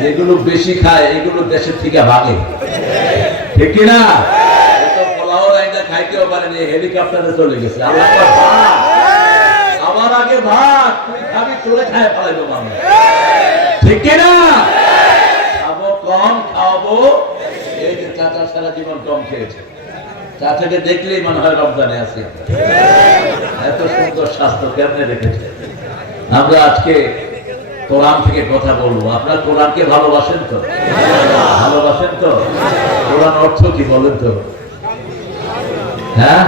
যেগুলো বেশি খায় এগুলো দেশের থেকে ভাগে, ঠিক কিনা? পোলাও রাইনা খাইতেও পারেনি, হেলিকপ্টারে চলে গেছে। আমার আগে ভাত তুই খাবি, চলে খায় ফেলাইবো মানুষ, ঠিক কিনা? খাবো কম, খাওয়াবো। এই যে চাচা সারা জীবন কম খেয়েছে, চাচাকে দেখলেই মনে হয় রমজানে আছি। এত সুন্দর স্বাস্থ্য কেমনে রেখেছে। আমরা আজকে কোরআন থেকে কথা বলবো। আপনার কোরআনকে ভালোবাসেন তো? ভালোবাসেন তো? কোরআন অর্থ কি বলেন তো? হ্যাঁ,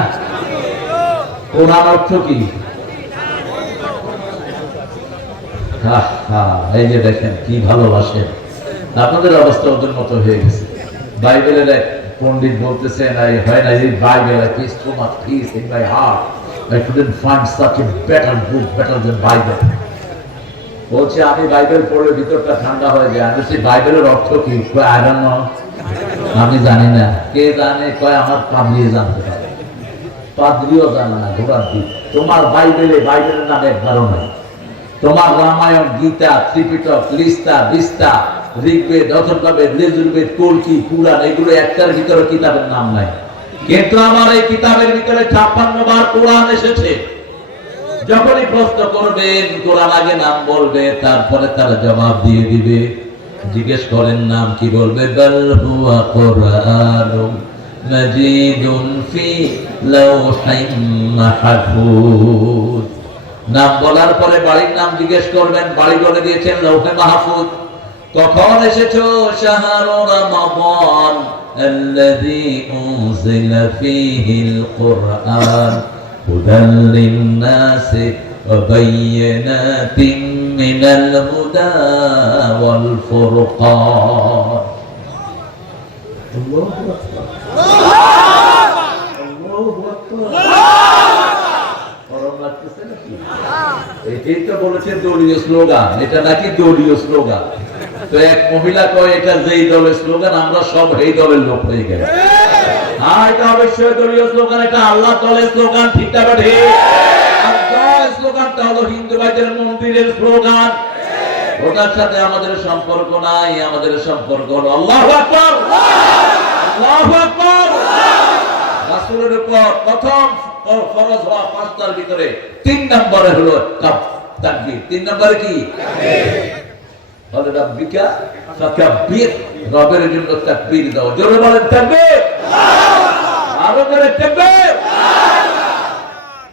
কোরআন অর্থ কি? এই যে দেখেন কি ভালোবাসেন। আপনাদের অবস্থা ওদের মতো হয়ে গেছে। বাইবেলের এক পণ্ডিত বলতেছেন, হয় না, এই Bible I placed so much peace in my heart I couldn't find such a better book better than Bible. বলছে আমি বাইবেল পড়লে ভিতরটা ঠান্ডা হয়ে যায়। আমি বলছি বাইবেলের অর্থ কি? I don't know, আমি জানি না। কে জানে? কয় আমার পাদ্রী জানতে পারে। পাদ্রীও জানে না ঘোড়ার দিক। তোমার বাইবেলে বাইবেলের নামে একবারও নাই। তোমার রামায়ণ, গীতা, ত্রিপিটক, লিস্তা, বিস্তা, ঋগ্বেদ, অথর্ববেদ, যজুর্বেদ, কল্কি, পুরাণ, এগুলো একটার ভিতরে কিতাবের নাম নাই। কিন্তু আমার এই কিতাবের ভিতরে 56 বার কোরআন এসেছে। যখনই প্রশ্ন করবেন কোরআন আগে নাম বলবে, তারপরে তারা জবাব দিয়ে দিবে। জিজ্ঞেস করেন নাম কি, বলবে বাল হুয়া কুরআনুম মাজিদুন ফি লাওহিম মাহফুজ। নাম বলার পরে বাড়ির নাম জিজ্ঞেস করবেন, বাড়ি বলে দিয়েছেন লৌহে মাহফুজ। কখন এসেছো? শাহরু রমাদান আল্লাযী উনজিলা ফীহিল কুরআন হুদাল লিন-নাসি ওয়া বায়্যিনাতিন মিনাল হুদা ওয়াল ফুরকান। আল্লাহু আকবার, আল্লাহু আকবার। এটাই তো বলেছে দলীয় স্লোগান, এটা নাকি দলীয় স্লোগান। তো এক মহিলা কয় এটা যেই দলের স্লোগান আমরা সব এই দলের লোক হয়ে গেল। এটা অবশ্যই দলীয় স্লোগান, এটা আল্লাহ দলের স্লোগান, ঠিক না? স্লোগানটা হলো হিন্দু ভাইদের মন্দিরের স্লোগান। ওটার সাথে আমাদের সম্পর্ক নাই। আমাদের সম্পর্ক হলো আল্লাহু আকবার, আল্লাহু আকবার। রাসূলের উপর প্রথম ফরজ হওয়া 5টার ভিতরে 3 নম্বরে হলো তাকবীর। 3 নম্বরে কি? বলে রাব্বিকা ফাকাব্বির, রবের জন্য তাকবীর দাও। জোরে বলেন তাকবীর, আরো জোরে তাকবীর।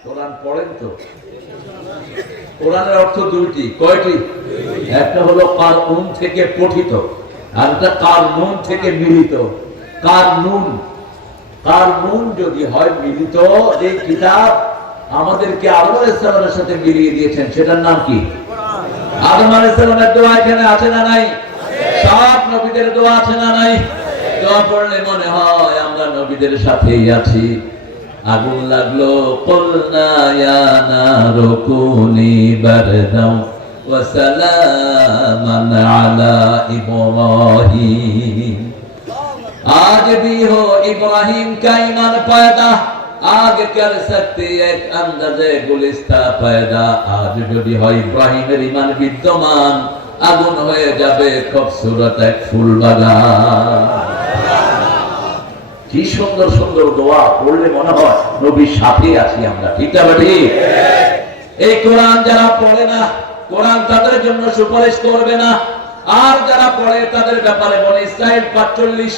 কোরআন পড়েন তো? কোরআনের অর্থ দুইটি। কয়টি? একটা হলো কারউন থেকে পঠিত, আর একটা কারনুন থেকে মিলিত। কারনুন, কারনুন যদি হয় মিলিত, এই কিতাব আমাদেরকে আদম আলাইহিস সালামের সাথে মিলিয়ে দিয়েছেন, সেটার নাম কি? আদম আলাইহিস সালামের দোয়া এখানে আছে না নাই? সব নবীদের দোয়া আছে না নাই? দোয়া পড়লে মনে হয় আমরা নবীদের সাথেই আছি। আগুন লাগলো, কুলনা ইয়া নারু কুনি বারদাও ওয়া সালামান আলা ইব্রাহিম। आज भी हो इब्राहिम का ईमान पैदा, आगे कर सकते एक अंदाजे गुलिस्ता पैदा। आज যদি হয় ইব্রাহিমের ঈমান বিদ্যমান, আগুন হয়ে যাবে খুবসুরত এক ফুল বাগান। কি সুন্দর সুন্দর দোয়া পড়লে মনে হয় নবীর সাথে আছি আমরা, ঠিক না? ঠিক। এই কোরআন যারা পড়ে না, কোরআন তাদের জন্য সুপারিশ করবে না। আর যারা পড়ে তাদের ব্যাপারে বলে ইসরাঈল 45,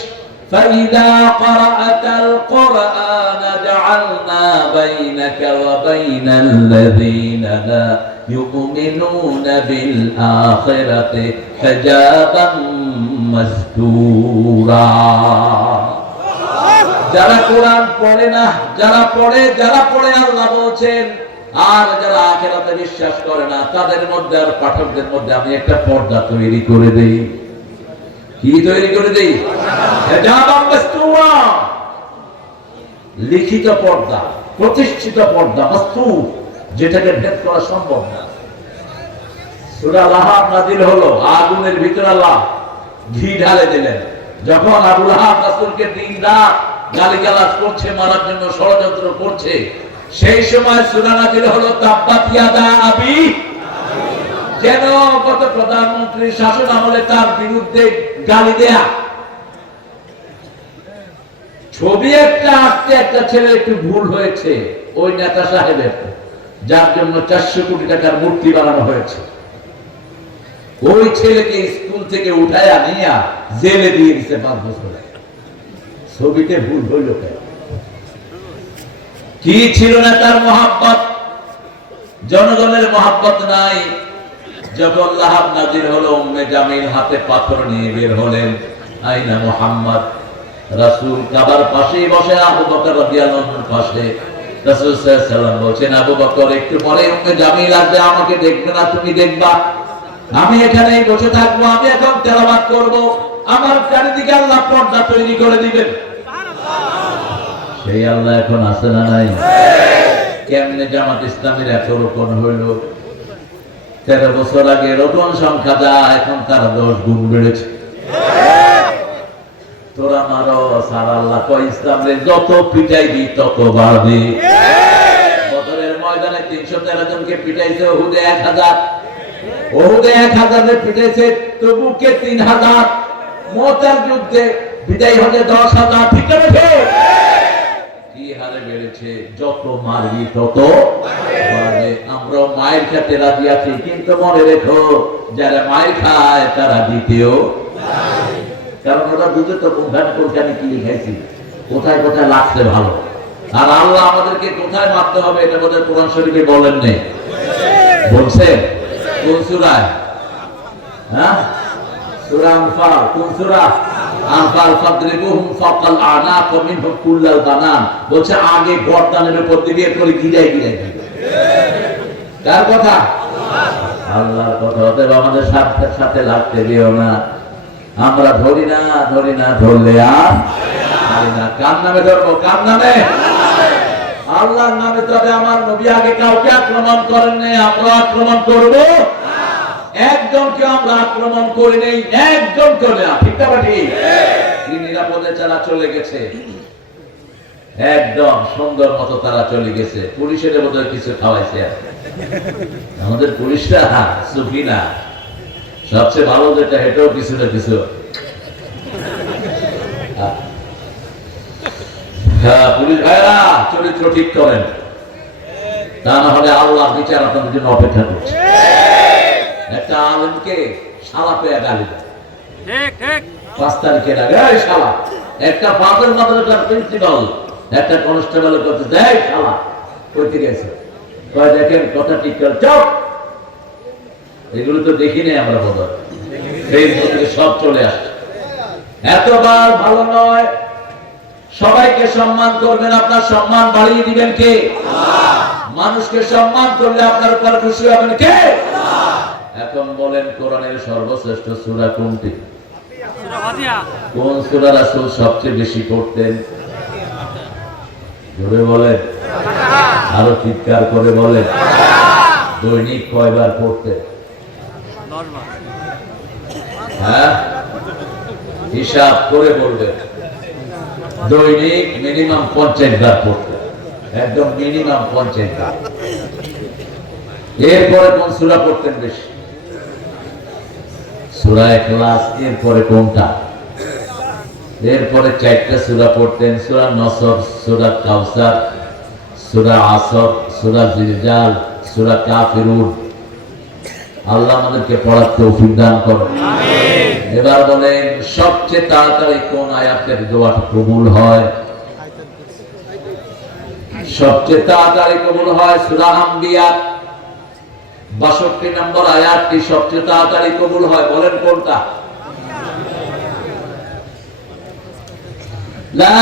فإذا قرأت القرآن جعلنا بينك وبين الذين لا يؤمنون بالآخرة حجابا مستورا। যারা কোরআন পড়ে না, যারা পড়ে আল্লাহ বলছেন, আর যারা আখিরাতে বিশ্বাস করে না, তাদের মধ্যে আর পাঠকদের মধ্যে আমি একটা পর্দা তৈরি করে দেই। কি তৈরি করে দেই? লিখিত পর্দা, প্রতিষ্ঠিত পর্দা, মাস্তুর, যেটাকে ভেদ করা সম্ভব না। সূরা লাহাব নাযিল হলো, আগুনের ভিতরে আল্লাহ ঘি ঢালে দিলেন। যখন আবু লাহাব রাসূলকে দিন-রাত গালিগালাজ করছে, মারার জন্য ষড়যন্ত্র করছে, সেই সময় সূরা নাযিল হলো তাব্বাত ইয়াদা আবি। যেন গত প্রধানমন্ত্রীর শাসন আমলে তার বিরুদ্ধে গালি দেয়া। ছবি একটা আঁকতে একটা ছেলে একটু ভুল হয়েছে, ওই নেতা সাহেবের, যার জন্য 400 কোটি টাকার মূর্তি বানানো হয়েছে। ওই ছেলেকে স্কুল থেকে উঠায় আনিয়া জেলে দিয়ে দিচ্ছে 5 বছর। ছবিতে ভুল হইল কেন? কি ছিল না তার মহাব্বত? জনগণের মহাব্বত নাই। যখন লাহাব নাজির হলো, উম্মে জামিল হাতে পাথর নিয়ে বের হলেন। আইনা মুহাম্মদ? রাসূল কাবার পাশেই বসে, আবু বকর রাদিয়াল্লাহু আনহুর পাশে। রাসূল সাল্লাল্লাহু আলাইহি ওয়াসাল্লাম বলছেন, আবু বকর একটু পরে উম্মে জামিল আসবে, আমাকে দেখবে না, তুমি দেখবা। আমি এখানেই বসে থাকবো, আমি এখন তেলাওয়াত করব, আমার চারিদিকে আল্লাহ পর্দা তৈরি করে দিবেন। সেই আল্লাহ এখন আছে না নাই? কেমনে জামাত ইসলামের এত রোপণ হইল? 13 বছর আগে রোপণ সংখ্যা যা, এখন তার 10 গুণ বেড়েছে। তোরা মারো সার, আল্লাহ কয় ইসলামের যত পিটাইবি তত বাড়বে। বদরের ময়দানে 313 জনকে পিটাইছে, উহুদে 1000, উহুদে 1000 পিটাইছে, তবুকে 3000। মুতার যুদ্ধে বিদায় হতে 10,000। ঠিক আছে? কি হারে বেড়েছে? যত মারবি তত বাড়বে। আমরা মায়ের খেতে রাজি আছি, কিন্তু মনে রেখো যারা মায়ের খায় তারা দ্বিতীয়, কারণ ওরা বুঝে তো কোনখানে কি লিখাইছি, কোথায় কোথায় লাগছে ভালো। আর আল্লাহ আমাদেরকে কোথায় মারতে হবে এটা বোধহয় কোরআন শরীফে বলেন নেই। বলছেন কোন সূরায়? হ্যাঁ, সূরা আনফাল। কোন সূরা? আনফাল। ফাদরিবুহুম ফাকাল আনাক ওয়া মিনহুম কুল্লাল বানান। বলছে আগে গর্দানের উপর দিবে, এরপরে গিরায় গিরায় দিবে। কার কথা? আল্লাহর কথা। অতএব আমাদের সাথে সাথে লাগতে দিও না। আমরা ধরি না, ধরলে আর পারি না। কার নামে ধরবো? কার নামে? আল্লাহর নামে। তবে আমার নবী আগে কাউকে আক্রমণ করেন নাই, আমরা আক্রমণ করব। একজনকে আমরা আক্রমণ করি নেই, একজন করে না। ঠিক না? ঠিক। কি নিরাপদে তারা চলে গেছে, একদম সুন্দর মতো তারা চলে গেছে। পুলিশের বোধহয় কিছু খাওয়াইছে। আমাদের পুলিশরা সুফি না, সবচেয়ে ভালো যেটা এটাও কিছু না কিছু। পুলিশ ভাইরা চরিত্র ঠিক করেন, তা না হলে আল্লাহর বিচার আপনাদের জন্য অপেক্ষা করছে। একটা আলেমকে শালা পেয়ে গালি দেয়, 5 তারিখের আগে শালা। একটা ফাজল মাদ্রাসার প্রিন্সিপাল একটা কনস্টেবল করতে দেয়, শালা করতে গেছে, কয় দেখেন কথা ঠিক করে চপ। এগুলো তো দেখি নাই আমরা, বোধ হয় ফেসবুক থেকে সব চলে আসছে। এতবার ভালো নয়। সবাইকে সম্মান করবেন, আপনার সম্মান বাড়িয়ে দিবেন কে? মানুষকে সম্মান করলে আপনার উপর খুশি হবেন কে? এখন বলেন কোরআনের সর্বশ্রেষ্ঠ সূরা কোনটি? কোন সূরা রাসূল সবচেয়ে বেশি পড়তেন? জোরে বলেন, আরো চিৎকার করে বলেন। দৈনিক কয়বার পড়তেন? হ্যাঁ, হিসাব করে বলবেন। দৈনিক মিনিমাম 50 বার পড়তেন, একদম মিনিমাম 50 বার। এরপরে কোন সূরা পড়তেন বেশি? সূরা ইখলাস। এরপরে কোনটা? এরপরে 4টা সূরা পড়তেন, সূরা নসর, সূরা কাউসার, সূরা আসর, সূরা জিলজাল, সূরা কাফিরুন। আল্লাহ আমাদেরকে পড়ার তৌফিক দান করুন। আমিন। এবার বলেন সবচেয়ে তাড়াতাড়ি কোন আয়াতের দোয়া কবুল হয়? সবচেয়ে তাড়াতাড়ি কবুল হয় সূরা আম্বিয়া 62 নম্বর আয়াতটি সবচেয়ে তাড়াতাড়ি কবুল হয়। বলেন কোনটা? লা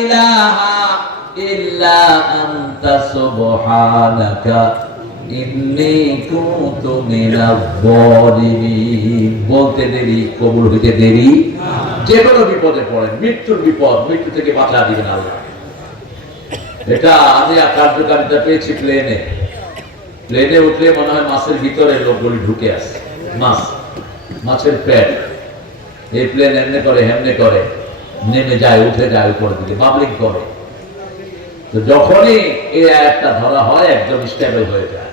ইলাহা ইল্লা আনতা সুবহানাকা ইন্নী কুনতু মিনাজ যালিমিন। বলতে দেরি, কবুল হইতে দেরি। যে কোনো বিপদে পড়েন, মৃত্যুর বিপদ, মৃত্যু থেকে বাঁচা দিবেন আল্লাহ। এটা আমি কার্যকারিতা পেয়েছি প্লেনে। প্লেনে উঠলে মনে হয় মাছের ভিতরে লোকগুলি ঢুকে আসে। মাছের পেট। এই প্লেন এমনি করে হেমনে করে নেমে যায়, উঠে যায় উপরের দিকে, বাবলিং করে। তো যখনই এই একটা ধরা হয় একদম স্টেবল হয়ে যায়।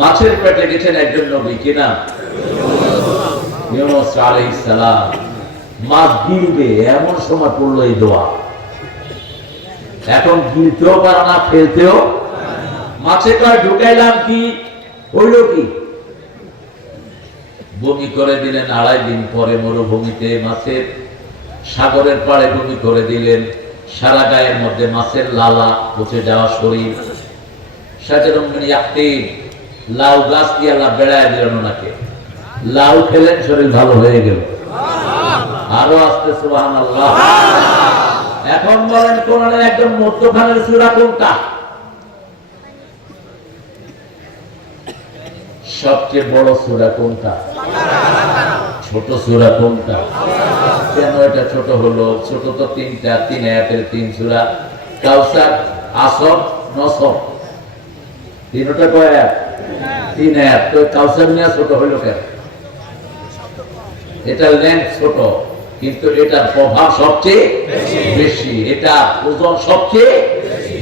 মাছের পেটে গেছেন একজন নবী, কিনা ইউনূস আলাইহিস সালাম। মাছ গিলবে এমন সময় পড়লো এই দোয়া। এখন গিলতেও পারে না, ফেলতেও। মাছে কয় ঢুকাইলাম কি, হইল কি? বমি করে দিলেন। 2.5 দিন পরে মরুভূমিতে মাছের, সাগরের পাড়ে বমি করে দিলেন। সারা গায়ের মধ্যে মাছের লালা, পচে যাওয়া শরীর। লাউ গাছ দিয়ে আল্লাহ বেড়ায় দিলেন ওনাকে। লাউ খেলেন, শরীর ভালো হয়ে গেল। আরো আসতে সুবহানাল্লাহ। এখন বলেন কোরআনের একদম মধ্যখানের সূরা কোনটা? সবচেয়ে বড় সূরা কোনটা? ছোট সূরা কোনটা? কেন এটা ছোট হলো? ছোট তো 3টা, 3 আয়াতের 3 সূরা। কাউসার, আসর, নসর, তিনটা কয় আয়াত? 3 আয়াত। তো কাউসার নিয়ে ছোট হইল কেন? এটা লেন্থ ছোট, কিন্তু এটার প্রভাব সবচেয়ে বেশি। এটা ওজন সবচেয়ে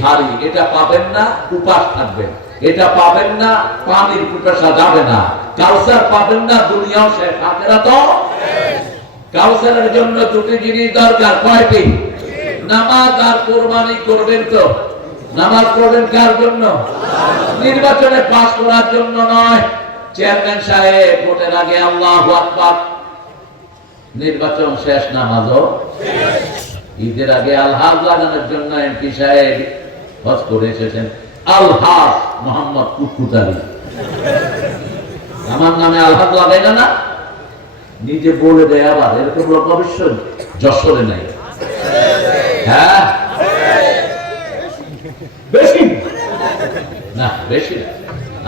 ভারী। এটা পাবেন না, উপাস থাকবেন। এটা পাবেন না, পানির পিপাসা যাবে না। কাউসার পাবেন না, দুনিয়াও শেষ, আখিরাতও শেষ। কাউসারের জন্য 2টি জিনিস দরকার। কয়টি? নামাজ আর কুরবানি করবেন তো। নামাজ পড়বেন কার জন্য? নির্বাচনে পাস করার জন্য নয়। চেয়ারম্যান সাহেব ভোটের আগে আল্লাহু আকবার, নির্বাচন শেষ, নামাজও শেষ। ঈদের আগে আলহাজ লাগানোর জন্য এমপি সাহেব হজ করে এসেছেন। আলহাজ মোহাম্মদ কুতকুতারি, আমার নামে আলহাজ লাগাই না, নিজে বলে দেয়। আবার এরকম লোক অবশ্য যশোরে নাই। হ্যাঁ, বেশি না, বেশি না।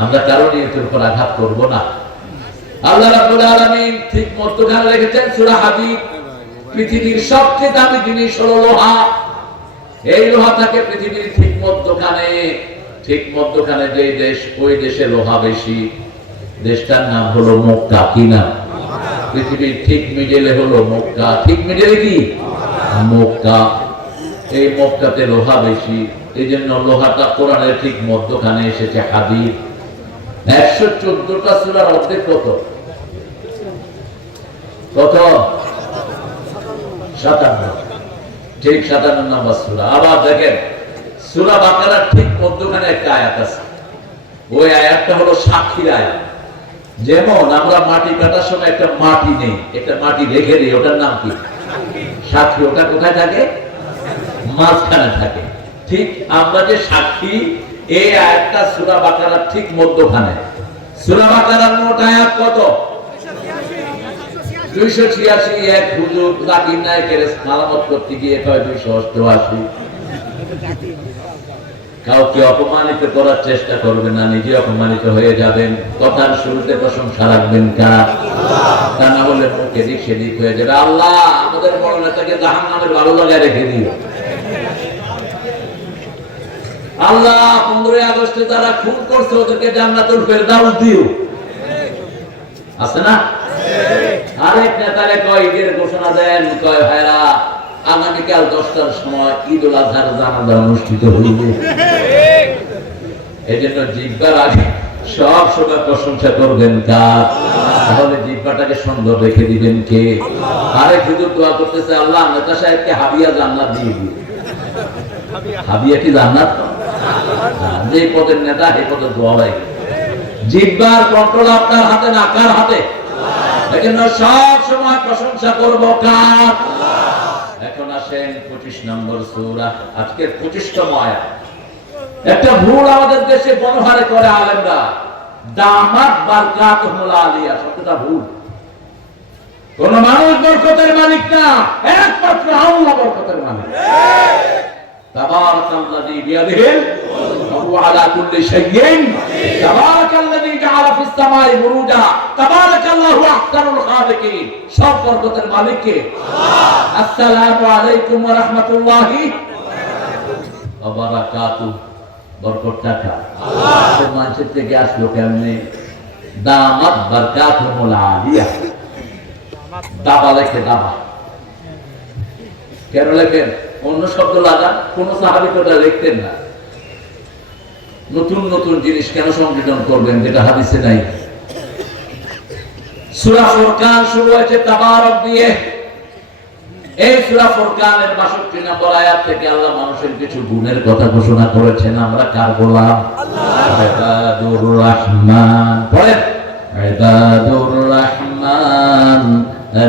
আমরা কারো নিয়তের উপর আঘাত করব না। আল্লাহ রাব্বুল আলামিন ঠিক মধ্যখানে রেখেছেন সূরা হাদীদ। পৃথিবীর সবচেয়ে দামি জিনিস হলো লোহা। এই লোহা থাকে পৃথিবীর ঠিক মধ্যখানে। ঠিক মধ্যখানে যে দেশ, ওই দেশে লোহা বেশি। দেশটার নাম হলো মক্কা। কি নাম? পৃথিবীর ঠিক মিডলে হলো মক্কা। ঠিক মিডলে কি? মক্কা। এই মক্কাতে লোহা বেশি, এই জন্য লোহাটা কোরআনের ঠিক মধ্যখানে এসেছে। হাদীদ 114টা সূরার অর্ধেক কত? কত? 57। ঠিক 57 নম্বর সূরা। আবার দেখেন সূরা বাকারার ঠিক মধ্যখানে একটা আয়াত আছে। ওই আয়াতটা হলো সাক্ষীর আয়াত। যেমন আমরা মাটি কাটার সময় একটা মাটি নেই, একটা মাটি রেখে দিই, ওটার নাম কি? সাক্ষী। ওটা কোথায় থাকে? মাঝখানে থাকে। ঠিক আমরা যে সাক্ষী, এই আয়াতটা সূরা বাকারার ঠিক মধ্যখানে। সূরা বাকারার মোট আয়াত কত? 286। এক হুজুর জাকির নায়েকের মালামত করতে গিয়ে কয় 288। কাউকে অপমানিত করার চেষ্টা করবেন না, নিজে অপমানিত হয়ে যাবেন। কথার শুরুতে প্রশংসা রাখবেন কার? তা না হলে মুখে দিক সেদিক হয়ে যাবে। আল্লাহ আমাদের বড় নেতাকে জাহান্নামের ভালো লাগায় রেখে দিও। আল্লাহ 15 আগস্টে যারা খুন করছে ওদেরকে জান্নাতুল ফেরদাউস দিও। আছে না? আরেক নেতারে কয় ঈদের ঘোষণা দেন, কয় ভাইরা আগামীকাল 10টার সময় ঈদুল আজহার জানাজা অনুষ্ঠিত হইবে। এই জন্য জিহ্বার আগে সব সময় প্রশংসা করবেন কার? তাহলে জিহ্বাটাকে সুন্দর রেখে দিবেন কে? আরেক হুজুর দোয়া করতেছে, আল্লাহ নেতা সাহেবকে হাবিয়া জান্নাত দিয়ে দিও। হাবিয়া কি জান্নাত? যে পদের নেতা এই পদের দোয়া হয়। জিহ্বার কন্ট্রোল আপনার হাতে না, কার হাতে? এজন্য সব সময় প্রশংসা করব কার? এখন আসেন 25 নম্বর সূরা, আজকের 25তম আয়াত। একটা ভুল আমাদের দেশে গণহারে করে আলেমরা, দামাত বারকাতুহুল আলিয়া। শব্দটা ভুল। কোন মানুষ বরকতের মালিক না, একমাত্র আল্লাহ বরকতের মালিক। তাবারাকাল্লাযী বিয়াদিহিল ওয়া হুয়া আলা কুল্লি শাইইন। তাবারাকাল্লাযী জাআলা ফিস সামাই বুরুজা। তাবারাকাল্লাহু আহসানুল খালিকিন। সব বরকতের মালিক কে? আল্লাহ। আসসালামু আলাইকুম ওয়া রাহমাতুল্লাহি ওয়া বারাকাতুহু। বরকতটা কার? আল্লাহ। তো মানুষের থেকে আসলো কেমনে? দামাত বারকাতুহুল আলিয়া। দাবা লেখে, দাবা কেন লেখেন? অন্য শব্দ লাগান। কোন সাহাবী তো লিখতেন না। নতুন নতুন জিনিস কেন সংযোজন করবেন যেটা হাদিসে নাই? সূরা ফুরকান শুরু হয়েছে তাবারক দিয়ে। এই সূরা ফুরকানের 62 নম্বর আয়াত থেকে আল্লাহ মানুষের কিছু গুণের কথা ঘোষণা করেছেন। আমরা কার গোলাম? আল্লাহ। ইবাদুর রহমান, পড়েন ইবাদুর রহমান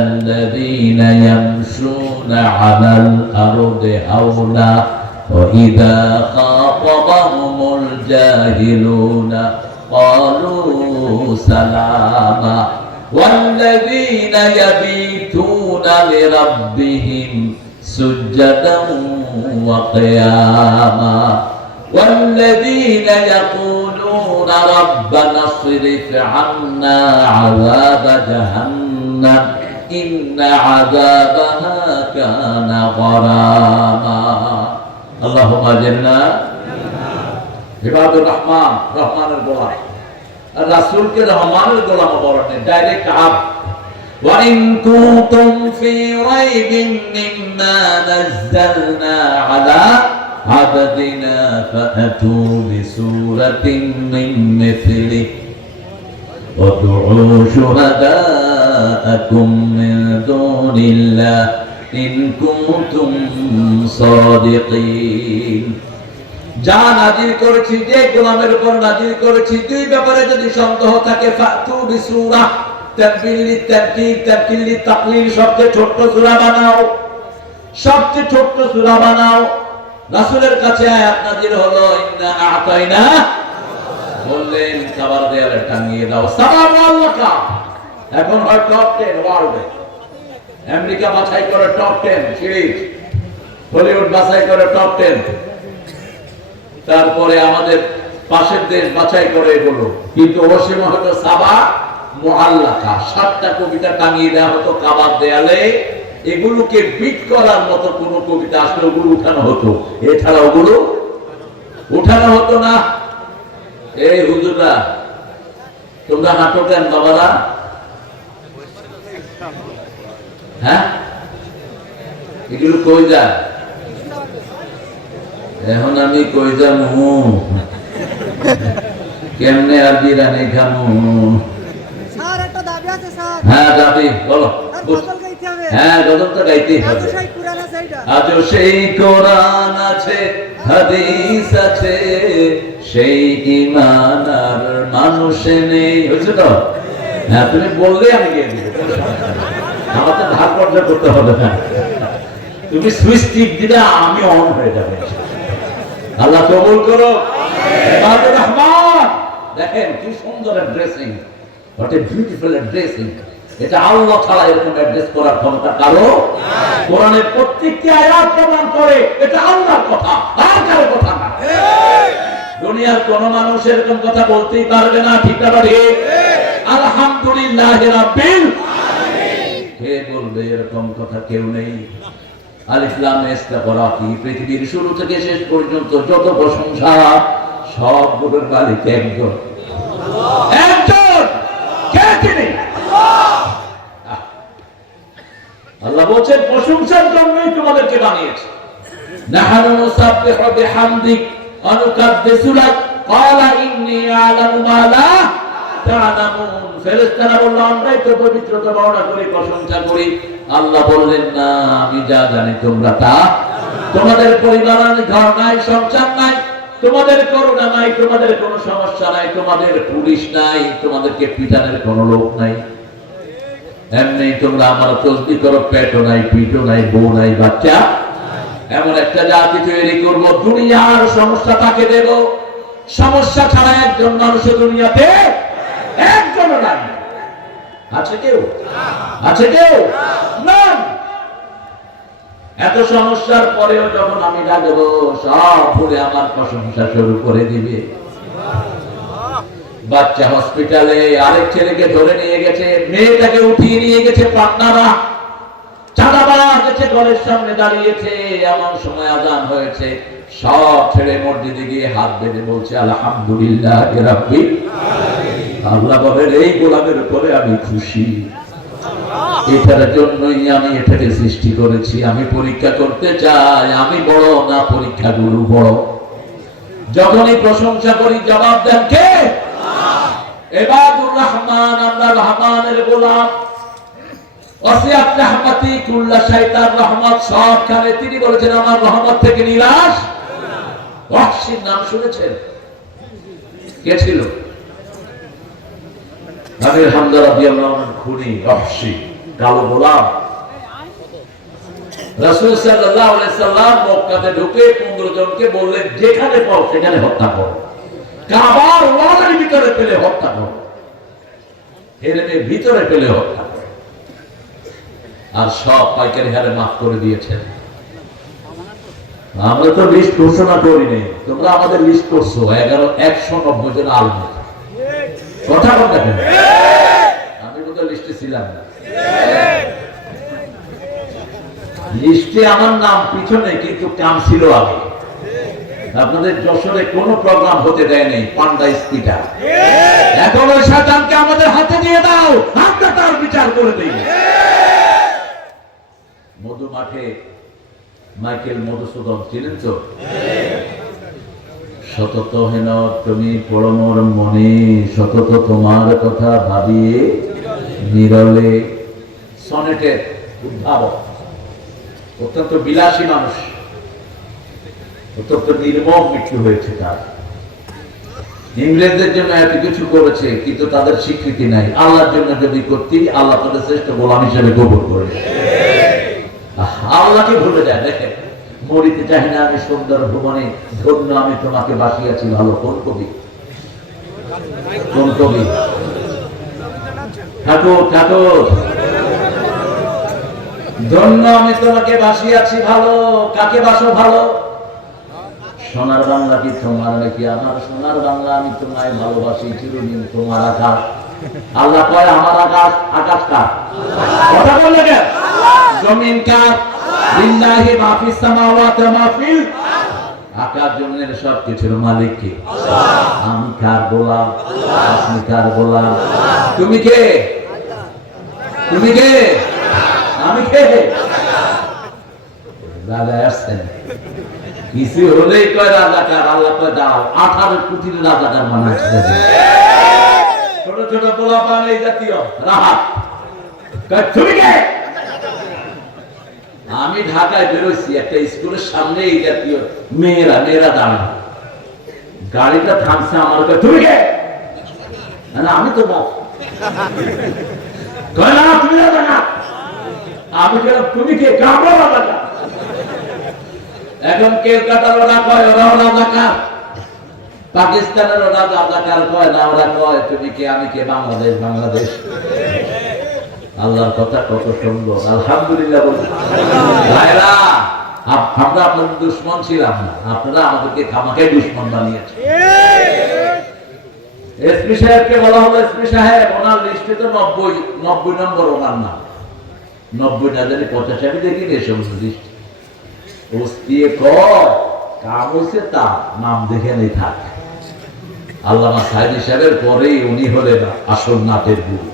الذين يمشون على الأرض هونا وإذا خاطبهم الجاهلون قالوا سلاما والذين يبيتون لربهم سجدا وقياما والذين يقولون ربنا اصرف عنا عذاب جهنم إن عذابها كان غراما اللهم أجرنا عباد الرحمن رحمن الغلام الرسول के रहमान الغلام बोलने डायरेक्ट आप وإن كنتم في ريب مما نزلنا على عبدنا فأتوا بسورة من مثله وادعوا شهداءكم من دون الله إن كنتم صادقين যা নাজিল করেছি যে গোলামের উপর নাজিল করেছি দুই ব্যাপারে যদি সন্দেহ থাকে ফাতু বিসূরা তাকবিলি তাকবীর তাকলিলি তাকলিল সবচেয়ে ছোট সূরা বানাও, সবচেয়ে ছোট সূরা বানাও। রাসূলের কাছে আয়াত নাজিল হলো ইন্না আতাইনা, বললেন খাবার দেয়ালে টাঙিয়ে দাও। সালাম আলাইকা, এখন হয় টপ 10 ওয়ার্ল্ডে। আমেরিকা বাছাই করে টপ 10 সিরিজ, হলিউড বাছাই করে টপ 10, তারপরে আমাদের পাশের দেশ বাছাই করে এগুলো। কিন্তু ওসিম হয়তো সাবা মুআল্লাকা 7টা কবিতা টাঙিয়ে দেওয়া হতো কাবার দেয়ালে। এগুলোকে বিট করার মতো কোন কবিতা আসলে ওগুলো উঠানো হতো, এছাড়া ওগুলো উঠানো হতো না। এই হুজুররা তোমরা নাটক দেন বাবারা? হ্যাঁ, এগুলো কই যায়? এখন আমি কই যাবো? কেমনে আর বিরানি খামু? হ্যাঁ দাবি বলো। হ্যাঁ গজল তো গাইতেই হবে। আজও সেই কোরআন আছে, হাদিস আছে, সেই ঈমান আর মানুষে নেই। হয়েছে তো? হ্যাঁ তুমি বললে আমি গিয়ে দিব, আমার তো ধার পর্যা করতে হবে না। তুমি সুইচ টিপ দিলে আমি অন হয়ে যাবে। আল্লাহ কবুল করো। ইবাদুর রহমান দেখেন কি সুন্দর dressing, what a beautiful dressing. এটা আল্লাহ ছাড়া এরকম অ্যাড্রেস করার ক্ষমতা কারো নাই। কোরআনের প্রত্যেকটি আয়াত প্রমাণ করে এটা আল্লাহর কথা, আর কারো কথা না। দুনিয়ার কোন মানুষ এরকম কথা বলতেই পারবে না, ঠিক না? ঠিক। আলহামদুলিল্লাহ রাব্বিল আলামিন, কে বলবে এরকম কথা? কেউ নেই। আলিফ লাম মিম পড়া কি পৃথিবীর শুরু থেকে শেষ পর্যন্ত যত প্রশংসা সবগুলোর মালিক একজন, একজন। কে তিনি? আল্লাহ বলেন প্রশংসার জন্যই তোমাদেরকে বানিয়েছে। নাহনু নুসাব্বিহু বিহামদিক ওয়া নুকাদ্দিসু লাক ক্বালা ইন্নী আ'লামু মা লা তা'লামুন। ফেরেশতারা বলল আমরাই তো পবিত্রতা বর্ণনা করি, প্রশংসা করি। আল্লাহ বললেন না, আমি যা জানি তোমরা তা। তোমাদের পরিবার ঘর নাই, সংসার নাই, তোমাদের করুণা নাই, তোমাদের কোনো সমস্যা নাই, তোমাদের পুলিশ নাই, তোমাদেরকে পিটানোর কোনো লোক নাই। এমনি তোমরা আমার তসবিহ করো, পেটও নাই, পিঠও নাই, বউ নাই, বাচ্চা। এমন একটা জাতি তৈরি করব, দুনিয়ার সমস্যা তাকে দেব। সমস্যা ছাড়া একজন মানুষ দুনিয়াতে একজন নাই। আছে কেউ? আছে কেউ? না। এত সমস্যার পরেও যখন আমি ডাকবো, সব ভুলে আমার প্রশংসা শুরু করে দিবে। বাচ্চা হসপিটালে, আরেক ছেলেকে ধরে নিয়ে গেছে, মেয়েটাকে উঠিয়ে নিয়ে গেছে পান্নারা, চাঁদাবাজ এসে ঘরের সামনে দাঁড়িয়েছে। এমন সময় আজান হয়েছে, সব ছেড়ে মসজিদে গিয়ে হাত বেঁধে বলছে আলহামদুলিল্লাহ রাব্বিল আলামিন। আল্লাহ বলেন এই গোলামের উপরে আমি খুশি, এটার জন্যই আমি এটাকে সৃষ্টি করেছি। আমি পরীক্ষা করতে চাই, আমি বড় না পরীক্ষাগুলো বড়। যখনই প্রশংসা করি জবাব দেন কে? ইবাদুর রহমান, আমরা রহমানের গোলাম। ওয়াসিআত রাহমাতি কুল্লা শাইতান, রহমত সবখানে। তিনি বলেছেন আমার রহমত থেকে নিরাশ। ওয়াহশির নাম শুনেছেন? কে ছিল? আমির হামজা রাদিয়াল্লাহু আনহু খুনি ওয়াহশি, কালো গোলাম। রাসূল সাল্লাল্লাহু আলাইহি সাল্লাম মক্কাতে ঢুকে 15 জনকে বললেন যেখানে পাও সেখানে হত্যা করো, কাবার ওয়ালের ভিতরে পেলে হত্যা করো, হেরেমের ভিতরে পেলে হত্যা করো। আর সব পাইকারি হারে মাফ করে দিয়েছেন। আমরা তো লিস্ট ঘোষণা করিনি, তোমরা আমাদের লিস্ট করছো 190 জন আলেম। কথা বলতে আমি বোধহয় লিস্টে ছিলাম না। লিস্টে আমার নাম পিছনে, কিন্তু কাম ছিল আগে। আপনাদের যশোরে কোনো প্রোগ্রাম হতে দেয়নি, পান্ডা স্পিকার। এখন ওই শয়তানকে আমাদের হাতে দিয়ে দাও, আমরা তার বিচার করে দেই। মধু মাঠে মাইকেল মধুসূদন চিনেন তো? সতত হেন তুমি পরমর মনে, সতত তোমার কথা ভাবিয়ে নীরবে। সনেটের উদ্ভাবক, অত্যন্ত বিলাসী মানুষ, অত্যন্ত নির্মম মৃত্যু হয়েছে তার। ইংরেজদের জন্য এত কিছু করেছে, কিন্তু তাদের স্বীকৃতি নাই। আল্লাহর জন্য যদি করতি, আল্লাহ তাদের শ্রেষ্ঠ গোলাম হিসেবে কবুল করে। আল্লাহকে ভুলে যায়। দেখেন, মরিতে চাই না আমি সুন্দর ভুবনে, ধন্য আমি তোমাকে বাসিয়াছি ভালো। কোন কবি? কোন কবি? ঠাকুর। ঠাকুর, ধন্য আমি তোমাকে বাসিয়াছি ভালো। কাকে বাসো ভালো? সোনার বাংলা কি তোমার নাকি আমার? সোনার বাংলা আমি তোমায় ভালোবাসি, চিরদিন তোমার আকাশ। আল্লাহ কয় আমার আকাশ। আকাশ কার? কথা বললে কেন? জমিন কার? লিল্লাহি মা ফিস সামাওয়াতি ওয়া মা ফিল। আকাশ জমিনের সবকিছুর মালিক কে? আমি কার গোলাম? আপনি কার গোলাম? তুমি কে? তুমি কে? আমি কে? দাদা আসছেন, কিছু হলেই কয় রাজাকার। আল্লাহ কয় দাও 18 কোটির রাজাকার বানাচ্ছে। ছোট ছোট পোলা পান এই জাতীয় রাহাত। তুমি কে? আমি ঢাকায় বেরোইছি, একটা স্কুলের সামনে এই জাতীয় মেয়েরা দাঁড়ানো, গাড়িটা থামছে, আমার কয় তুমি কে? আমি তো বাপ। কয় না তুমি রাজাকার। আমি বললাম তুমি কে? কামরা রাজাকার। এখন কলকাতার ওরা কয় ওরাও রাজাকার, পাকিস্তানের ওরা রাজাকার কয় না, ওরা কয় তুমি কে আমি কে? বাংলাদেশ। বাংলাদেশ। আল্লাহর কথা কত সুন্দর, আলহামদুলিল্লাহ বলি। ভাইরা, আমরা আপনাদের দুশ্মন ছিলাম না, আপনারা আমাদেরকে খামাকে দুশ্মন বানিয়েছে। এসপি সাহেবকে বলা হলো এসপি সাহেব, ওনার লিস্টে তো 90 নম্বর ওনার নাম। 90 না জানি 85, আমি দেখিনি এসব লিস্ট। ওস্তিয়ে কয় কাম হচ্ছে তার নাম দেখে নেই থাক। আল্লামা সাইদি সাহেবের পরেই উনি হলেন আসল নাটের গুরু।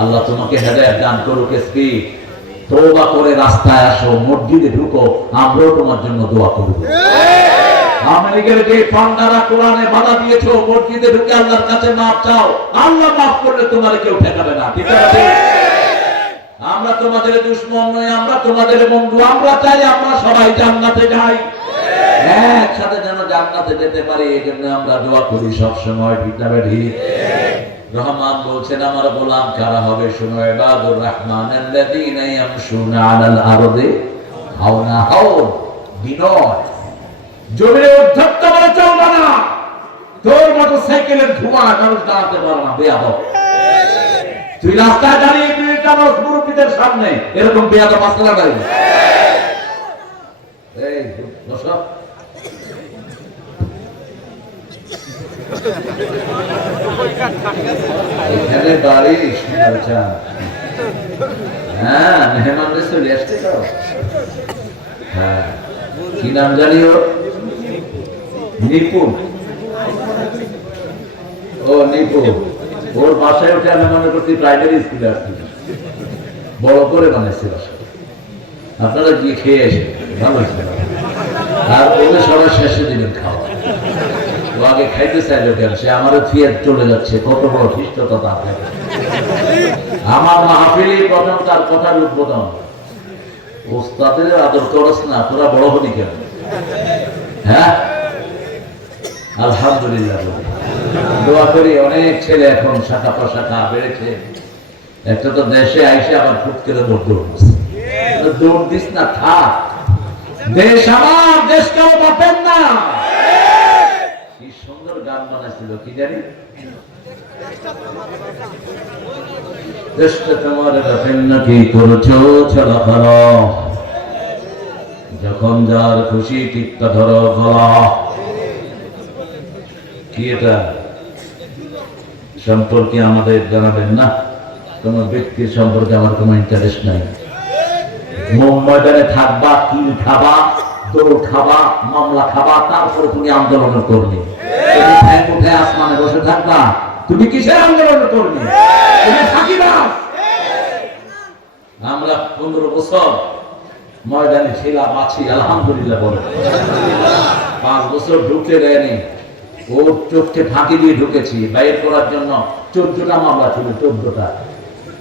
আল্লাহ তোমাকে হেদায়েত দান করুক। এসপি, তওবা করে রাস্তায় আসো, মসজিদে ঢুকো, আমরাও তোমার জন্য দোয়া করব। আমেরিকার যে পান্ডারা কোরআনে বাধা দিয়েছো, মসজিদে ঢুকে আল্লাহর কাছে মাফ চাও, আল্লাহ মাফ করলে তোমার কেউ ঠেকাবে না। ঠিক আছে? আমরা তোমাদের দুশমন নই, আমরা তোমাদের বন্ধু। আমরা চাই আমরা সবাই জান্নাতে যাই, একসাথে যেন জান্নাতে যেতে পারি। এই জন্য আমরা দোয়া করি সবসময়। ঠিক না ঠিক? রহমান বলছেন আমার গোলাম কারা হবে শুনো, ইবাদুর রহমানাল্লাযীনা ইয়ামশুনা আলাল আরদি হাওনা। হাওন বিনয়, জমিনে উদ্ধত্ত করে চলবে না। তোর মোটরসাইকেলের ধোঁয়া মানুষ দাঁড়াতে পারে না, বেয়াদব। তুই রাস্তায় দাঁড়িয়ে মুরব্বীদের সামনে এরকম বেয়াদব আসলা দাঁড়িয়ে। এই বসো। এখানে বাড়ি আচ্ছা, হ্যাঁ মেহমানদের চলে আসছে তো। হ্যাঁ, কি নাম জানি ওর? নিপুণ। ও নিপুণ, ওর বাসায় উঠে আমি মনে করছি প্রাইমারি স্কুলে আসছি, বড় করে বানাইছে বাসা। আপনারা গিয়ে খেয়ে এসে ভালো হয়েছে। আর ওকে সবাই শেষে দিবেন খাওয়া। ও আগে খাইতে চাইলো কেন? সে আমারও থিয়ে চলে যাচ্ছে, কত বড় খ্রিস্টতা তার। আমার মাহফিলে প্রথম তার কথার উদ্বোধন, ওস্তাদের আদর করস না, তোরা বড় হবি কেন? হ্যাঁ, আলহামদুলিল্লাহ। দোয়া করি অনেক ছেলে এখন শাখা প্রশাখা বেড়েছে। একটা তো দেশে আইসে আবার ফুট করে দৌড় দিস না, থাক। দেশ আমার, দেশ কেউ বাপেন না। কি সুন্দর গান বানাইছিল, কি জানি, দেশটা তোমার বাপেন না, কি করছো চলাফেরা, যখন যার খুশি টিপটা ধরো গলা। কি এটা সম্পর্কে আমাদের জানাবেন না? কোন ব্যক্তির সম্পর্কে আমার কোনো ইন্টারেস্ট নাই। ময়দানে থাকবা, কিল খাবা, দৌড় খাবা, মামলা খাবা, তারপরে তুমি আন্দোলনের কর্মী। উঠে আসমানে বসে থাকবা, তুমি কিসের আন্দোলনের কর্মী? তুমি থাকিবা। আমরা 15 বছর ময়দানে ছিলাম, আছি, আলহামদুলিল্লাহ বলে। 5 বছর ঢুকতে দেয়নি, ওর চোখকে ফাঁকি দিয়ে ঢুকেছি। বাইর করার জন্য 14টা মামলা ছিল, 14টা।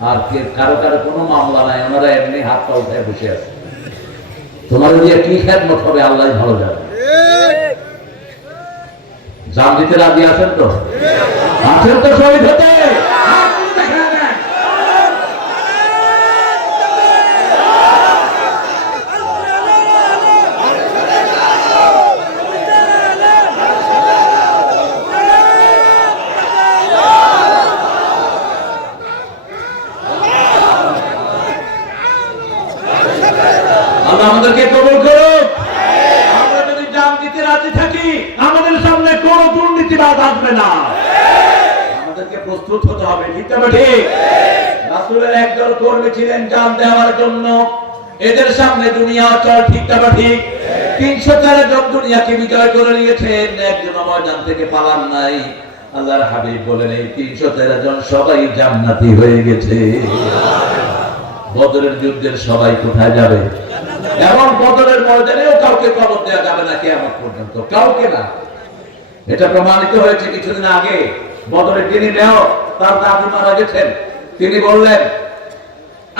আর কারো কারো কোনো মামলা নাই, ওনারা এমনি হাত পা উঠে বসে আছে। তোমার দিয়ে কি খেদমত হবে আল্লাহ ভালো জানে। জান দিতে রাজি আছেন তো? আছেন তো শহীদ হতে? আমাদেরকে কবুল করুক। আমরা যদি জান দিতে রাজি থাকি, আমাদের সামনে কোন দুর্নীতিবাজ আসবে না। আমাদেরকে প্রস্তুত হতে হবে, ঠিক না? ঠিক। রাসূলের একদল কর্মী ছিলেন জান দেওয়ার জন্য। এদের সামনে দুনিয়া চল, ঠিক না? ঠিক। 304 জন দুনিয়াকে বিজয় করে নিয়েছেন, একজন ময়দান থেকে পালান নাই। আল্লাহর হাবিব বলেন, এই 313 জন সবাই জান্নাতি হয়ে গেছে। বদরের যুদ্ধের সবাই কোথায় যাবে? এবং বদরের ময়দানেও কাউকে কবর দেওয়া যাবে না কিয়ামত পর্যন্ত, কাউকে না। এটা প্রমাণিত হয়েছে কিছুদিন আগে। বদরের যিনি মেয়র, তার দাদি মারা গেছেন, তিনি বললেন,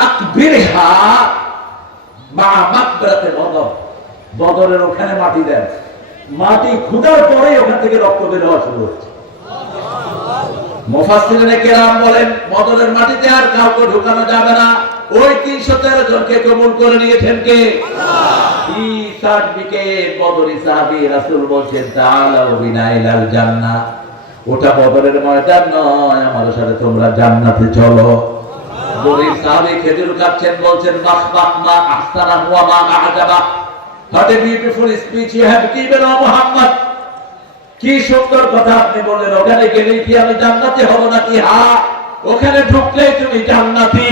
আকবিরহা মা মাকবারাতে বদর, বদরের ওখানে মাটি দেন। মাটি খুদার পরে ওখান থেকে রক্ত বের হওয়া শুরু হচ্ছে। মুফাসসিরিনে কেরাম বলেন, বদরের মাটিতে আর কাউকে ঢোকানো যাবে না। ওই 313 জনকে কবুল করে নিয়েছেন কে? কি সার্টিফিকেট! বদরি সাহাবী, রাসূল বলেন, তাআলাউ বিনা ইলাল জান্নাহ। ওটা বদরের ময়দান নয়, আমার সাথে তোমরা জান্নাতে চলো। বদরি সাহাবী খেজুর খাচ্ছেন, বলছেন, বাহ বাহ মা আহসানা ওয়া মা আ'জাবা, what a beautiful speech you have given, O Muhammad। কি সুন্দর কথা আপনি বললেন। ওখানে গেলেই কি আমি জান্নাতি হব নাকি? হ্যাঁ, ওখানে ঢুকলেই তুমি জান্নাতি।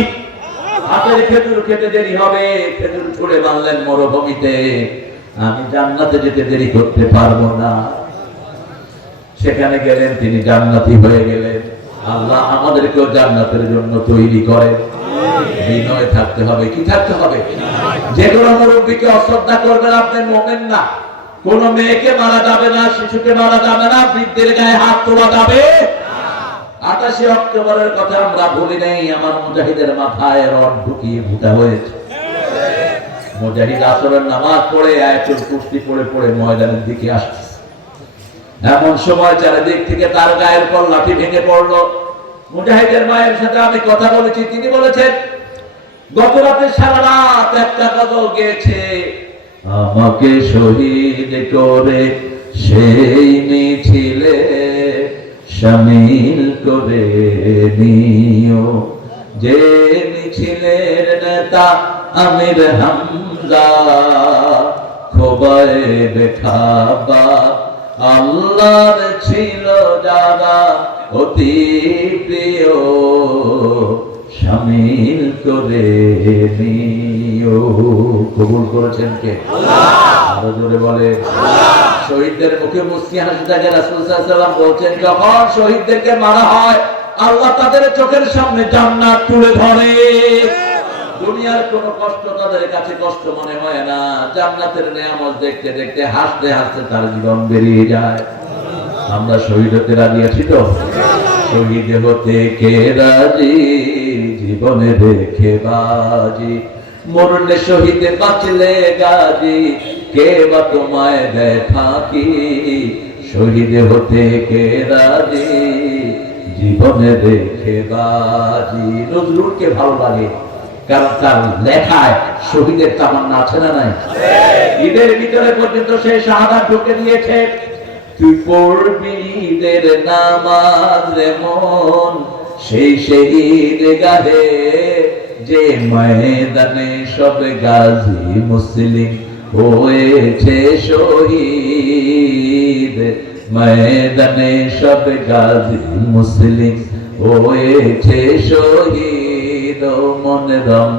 হাতের খেজুর খেতে দেরি হবে, খেজুর ছুঁড়ে মারলেন মরুভূমিতে, আমি জান্নাতে যেতে দেরি করতে পারবো না। সেখানে গেলেন, তিনি জান্নাতি হয়ে গেলেন। আল্লাহ আমাদেরকেও জান্নাতের জন্য তৈরি করে। বিনয় থাকতে হবে। কি থাকতে হবে? যে কোনো মুরব্বীকে অশ্রদ্ধা করবেন, আপনি মুমিন না। কোন মেয়েকে মারা যাবে না, শিশুকে মারা যাবে না, বৃদ্ধের গায়ে হাত তোলা যাবে। 28 অক্টোবরের কথা আমরা ভুলি নাই। আমার মুজাহিদের মাথায় রড ঢুকিয়ে ভুতা হয়েছে। মুজাহিদ আসরের নামাজ পড়ে আয়াতুল কুরসি পড়ে পড়ে ময়দানের দিকে আসছে। এমন সময় চারিদিক থেকে তার গায়ের পর লাঠি ভেঙে পড়লো। মুজাহিদের মায়ের সাথে আমি কথা বলেছি, তিনি বলেছেন, গত রাতে সারা রাত একটা গজল গেয়েছে, আমাকে শহীদ করে সেই মিছিলে শামিল করে নিও। যে মিছিলের নেতা আমির হামজা, খোবায়ে বেখাবা, আল্লাহর ছিল যারা অতি প্রিয়, শামিল করে নিও। কবুল করেছেন কে? আরো জোরে বলে। শহীদদের মুখে মুস্কি হাসি থাকে। রাসূল সাল্লাল্লাহু আলাইহি ওয়াসাল্লাম বলেন, যখন শহীদদেরকে মারা হয়, আল্লাহ তাদের চোখের সামনে জান্নাত তুলে ধরে। দুনিয়ার কোনো কষ্ট তাদের কাছে কষ্ট মনে হয় না, জান্নাতের নিয়ামত দেখতে দেখতে হাসতে হাসতে তার জীবন বেরিয়ে যায়। আমরা শহীদ হতে রাজি আছি তো? শহীদ হতে কে রাজি, জীবনে রেখে বাজি, মরণে শহীদে বাঁচলে গাজী, কে বা তোমায় দেয় ফাঁকি, শহীদ হতে কে রাজি, জীবনে রেখে বাজি। নজরুলকে ভালো লাগে কারণ তার লেখায় শহীদের তামান্না আছে না নাই? ঈদের ভিতরে পর্যন্ত সেই শাহাদাত ঢুকে দিয়েছে। তুই পড়বি ঈদের নামাজ রে মন, সেই শহীদ গাহে, যে ময়দানে সব গাজী মুসলিম হয়েছে শহীদ, ময়দানে সব গাজী মুসলিম হয়েছে শহীদ। মন রম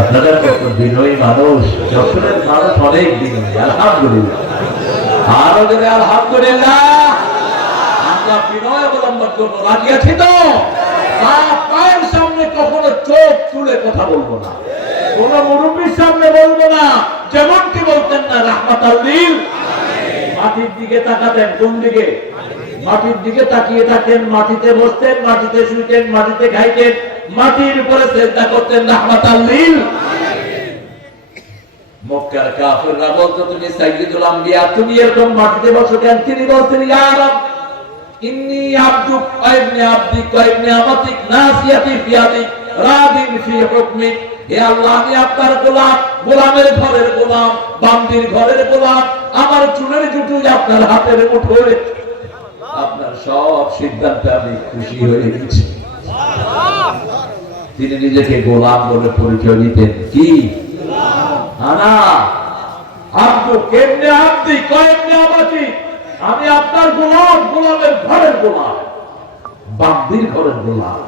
আপনারা কত বিনয়ী মানুষ, যশোরের মানুষ অনেক বিনয়ী, আলহামদুলিল্লাহ। আরো যদি আলহামদুলিল্লাহ। আমরা বিনয় অবলম্বন করবো, রাজি আছি তো? পায়ের সামনে কখনো চোখ তুলে কথা বলবো না, কোন মুরব্বীর সামনে বলবো না। যেমন কি বলতেন না রাহমাতাল লিল, মাটির দিকে তাকাতেন। কোন দিকে? মাটির দিকে তাকিয়ে থাকেন, মাটিতে বসতেন, মাটিতে শুইতেন, মাটিতে খাইতেন, মাটির উপরে সিজদা করতেন। রাহমাতাল লিল। মক্কার কাফিররা বলতো তুমি সাইয়্যিদুল আম্বিয়া, তুমি এরকম মাটিতে বসো কেন? তিনি বলতেন ইয়া রাব ইন্নী আবদুক ওয়া ইবনে আবদিক ওয়া ইবনে আমাতিক নাসিয়াতি ফি ইয়াদিক রাদিন ফি হুকমিক। হে আল্লাহ, আমি আপনার গোলাম, গোলামের ঘরের গোলাম, বান্দির ঘরের গোলাম, আমার চুলের জুটু আপনার হাতের মুঠোয়, আপনার সব সিদ্ধান্তে আমি খুশি হয়ে গেছি। তিনি নিজেকে গোলাম বলে পরিচয় দিতেন। কি? আনা আব্দু কেমনে আব্দি কয়েমনে আমাতি, আমি আপনার গোলাম, গোলামের ঘরের গোলাম, বান্দির ঘরের গোলাম।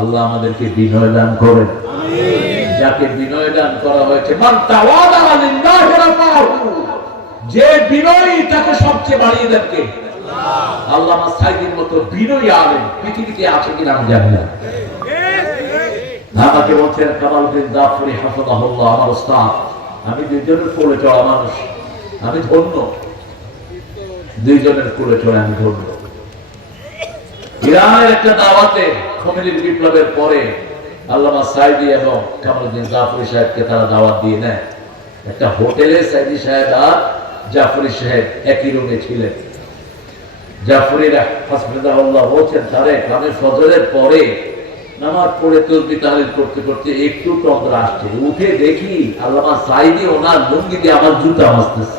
আল্লাহ আমাদেরকে বিনয় দান করেন। যাকে বিনয় দান করা হয়েছে, মান তাওয়াদা লিল্লাহি রাফাহু, যে বিনয়ী তাকে সবচেয়ে বাড়িয়ে দেন কে? আল্লামা সাইদির মতো বিনয়ী আলেম পৃথিবীতে আছে কিনা আমি জানি না। আমাকে বলছেন কামালউদ্দিন জাফরি হাফিজাহুল্লাহ, আমার উস্তাদ, আমি দুইজনের কোলে চড়া মানুষ, আমি ধন্য, দুইজনের কোলে চড়া আমি ধন্য। ইরানের একটা দাওয়াতে খমেনির বিপ্লবের পরে আল্লামা সাইদি এবং কামালউদ্দিন জাফরি সাহেবকে তারা দাওয়াত দিয়ে নেয় একটা হোটেলে। সাইদি সাহেব আর জাফরি সাহেব একই রুমে ছিলেন। জাফরির হাফিজাহুল্লাহ বলছেন, তারেক, আমি ফজরের পরে নামাজ পড়ে তাসবিহ তাহলিল করতে করতে একটু তন্দ্রা আসছে, উঠে দেখি আল্লামা সাইদি ওনার লুঙ্গি দিয়ে আমার জুতা মাজতেছে।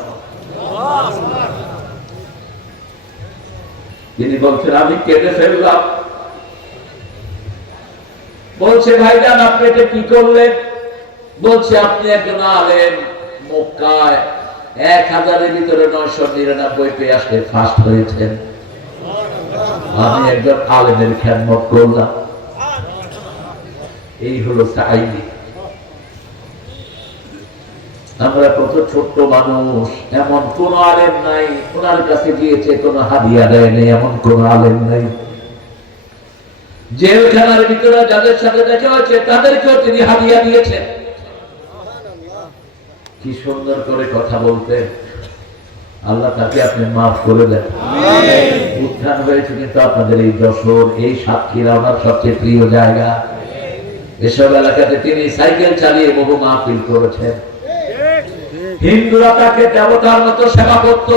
তিনি বলছেন, আমি কেঁদে ফেললাম। বলছে, ভাইজান আপনি এটা কি করলেন? বলছে, আপনি একজন আলেম, মক্কায় 1000-এর ভিতরে 999 পেয়ে আসলে ফার্স্ট হয়েছেন। আমি একজন আলেমের খেদমত করলাম। এই হলো সাইদি। আমরা কত ছোট্ট মানুষ, এমন কোন আলেম নাই ওনার কাছে গিয়েছে কোন হাদিয়া দেয় নাই, এমন কোন আলেম নাই। জেলখানার ভিতরে যাদের সাথে দেখা হয়েছে তাদেরকেও তিনি হাদিয়া দিয়েছেন। কি সুন্দর করে কথা বলতেন। আল্লাহ তাকে আপনি মাফ করে দেন। উত্থান হয়েছে কিন্তু আপনাদের এই যশোর, এই সাতক্ষীরা ওনার সবচেয়ে প্রিয় জায়গা। এসব এলাকাতে তিনি সাইকেল চালিয়ে বহু মাহফিল করেছেন। হিন্দুরা তাকে দেবতার মতো সেবা করত।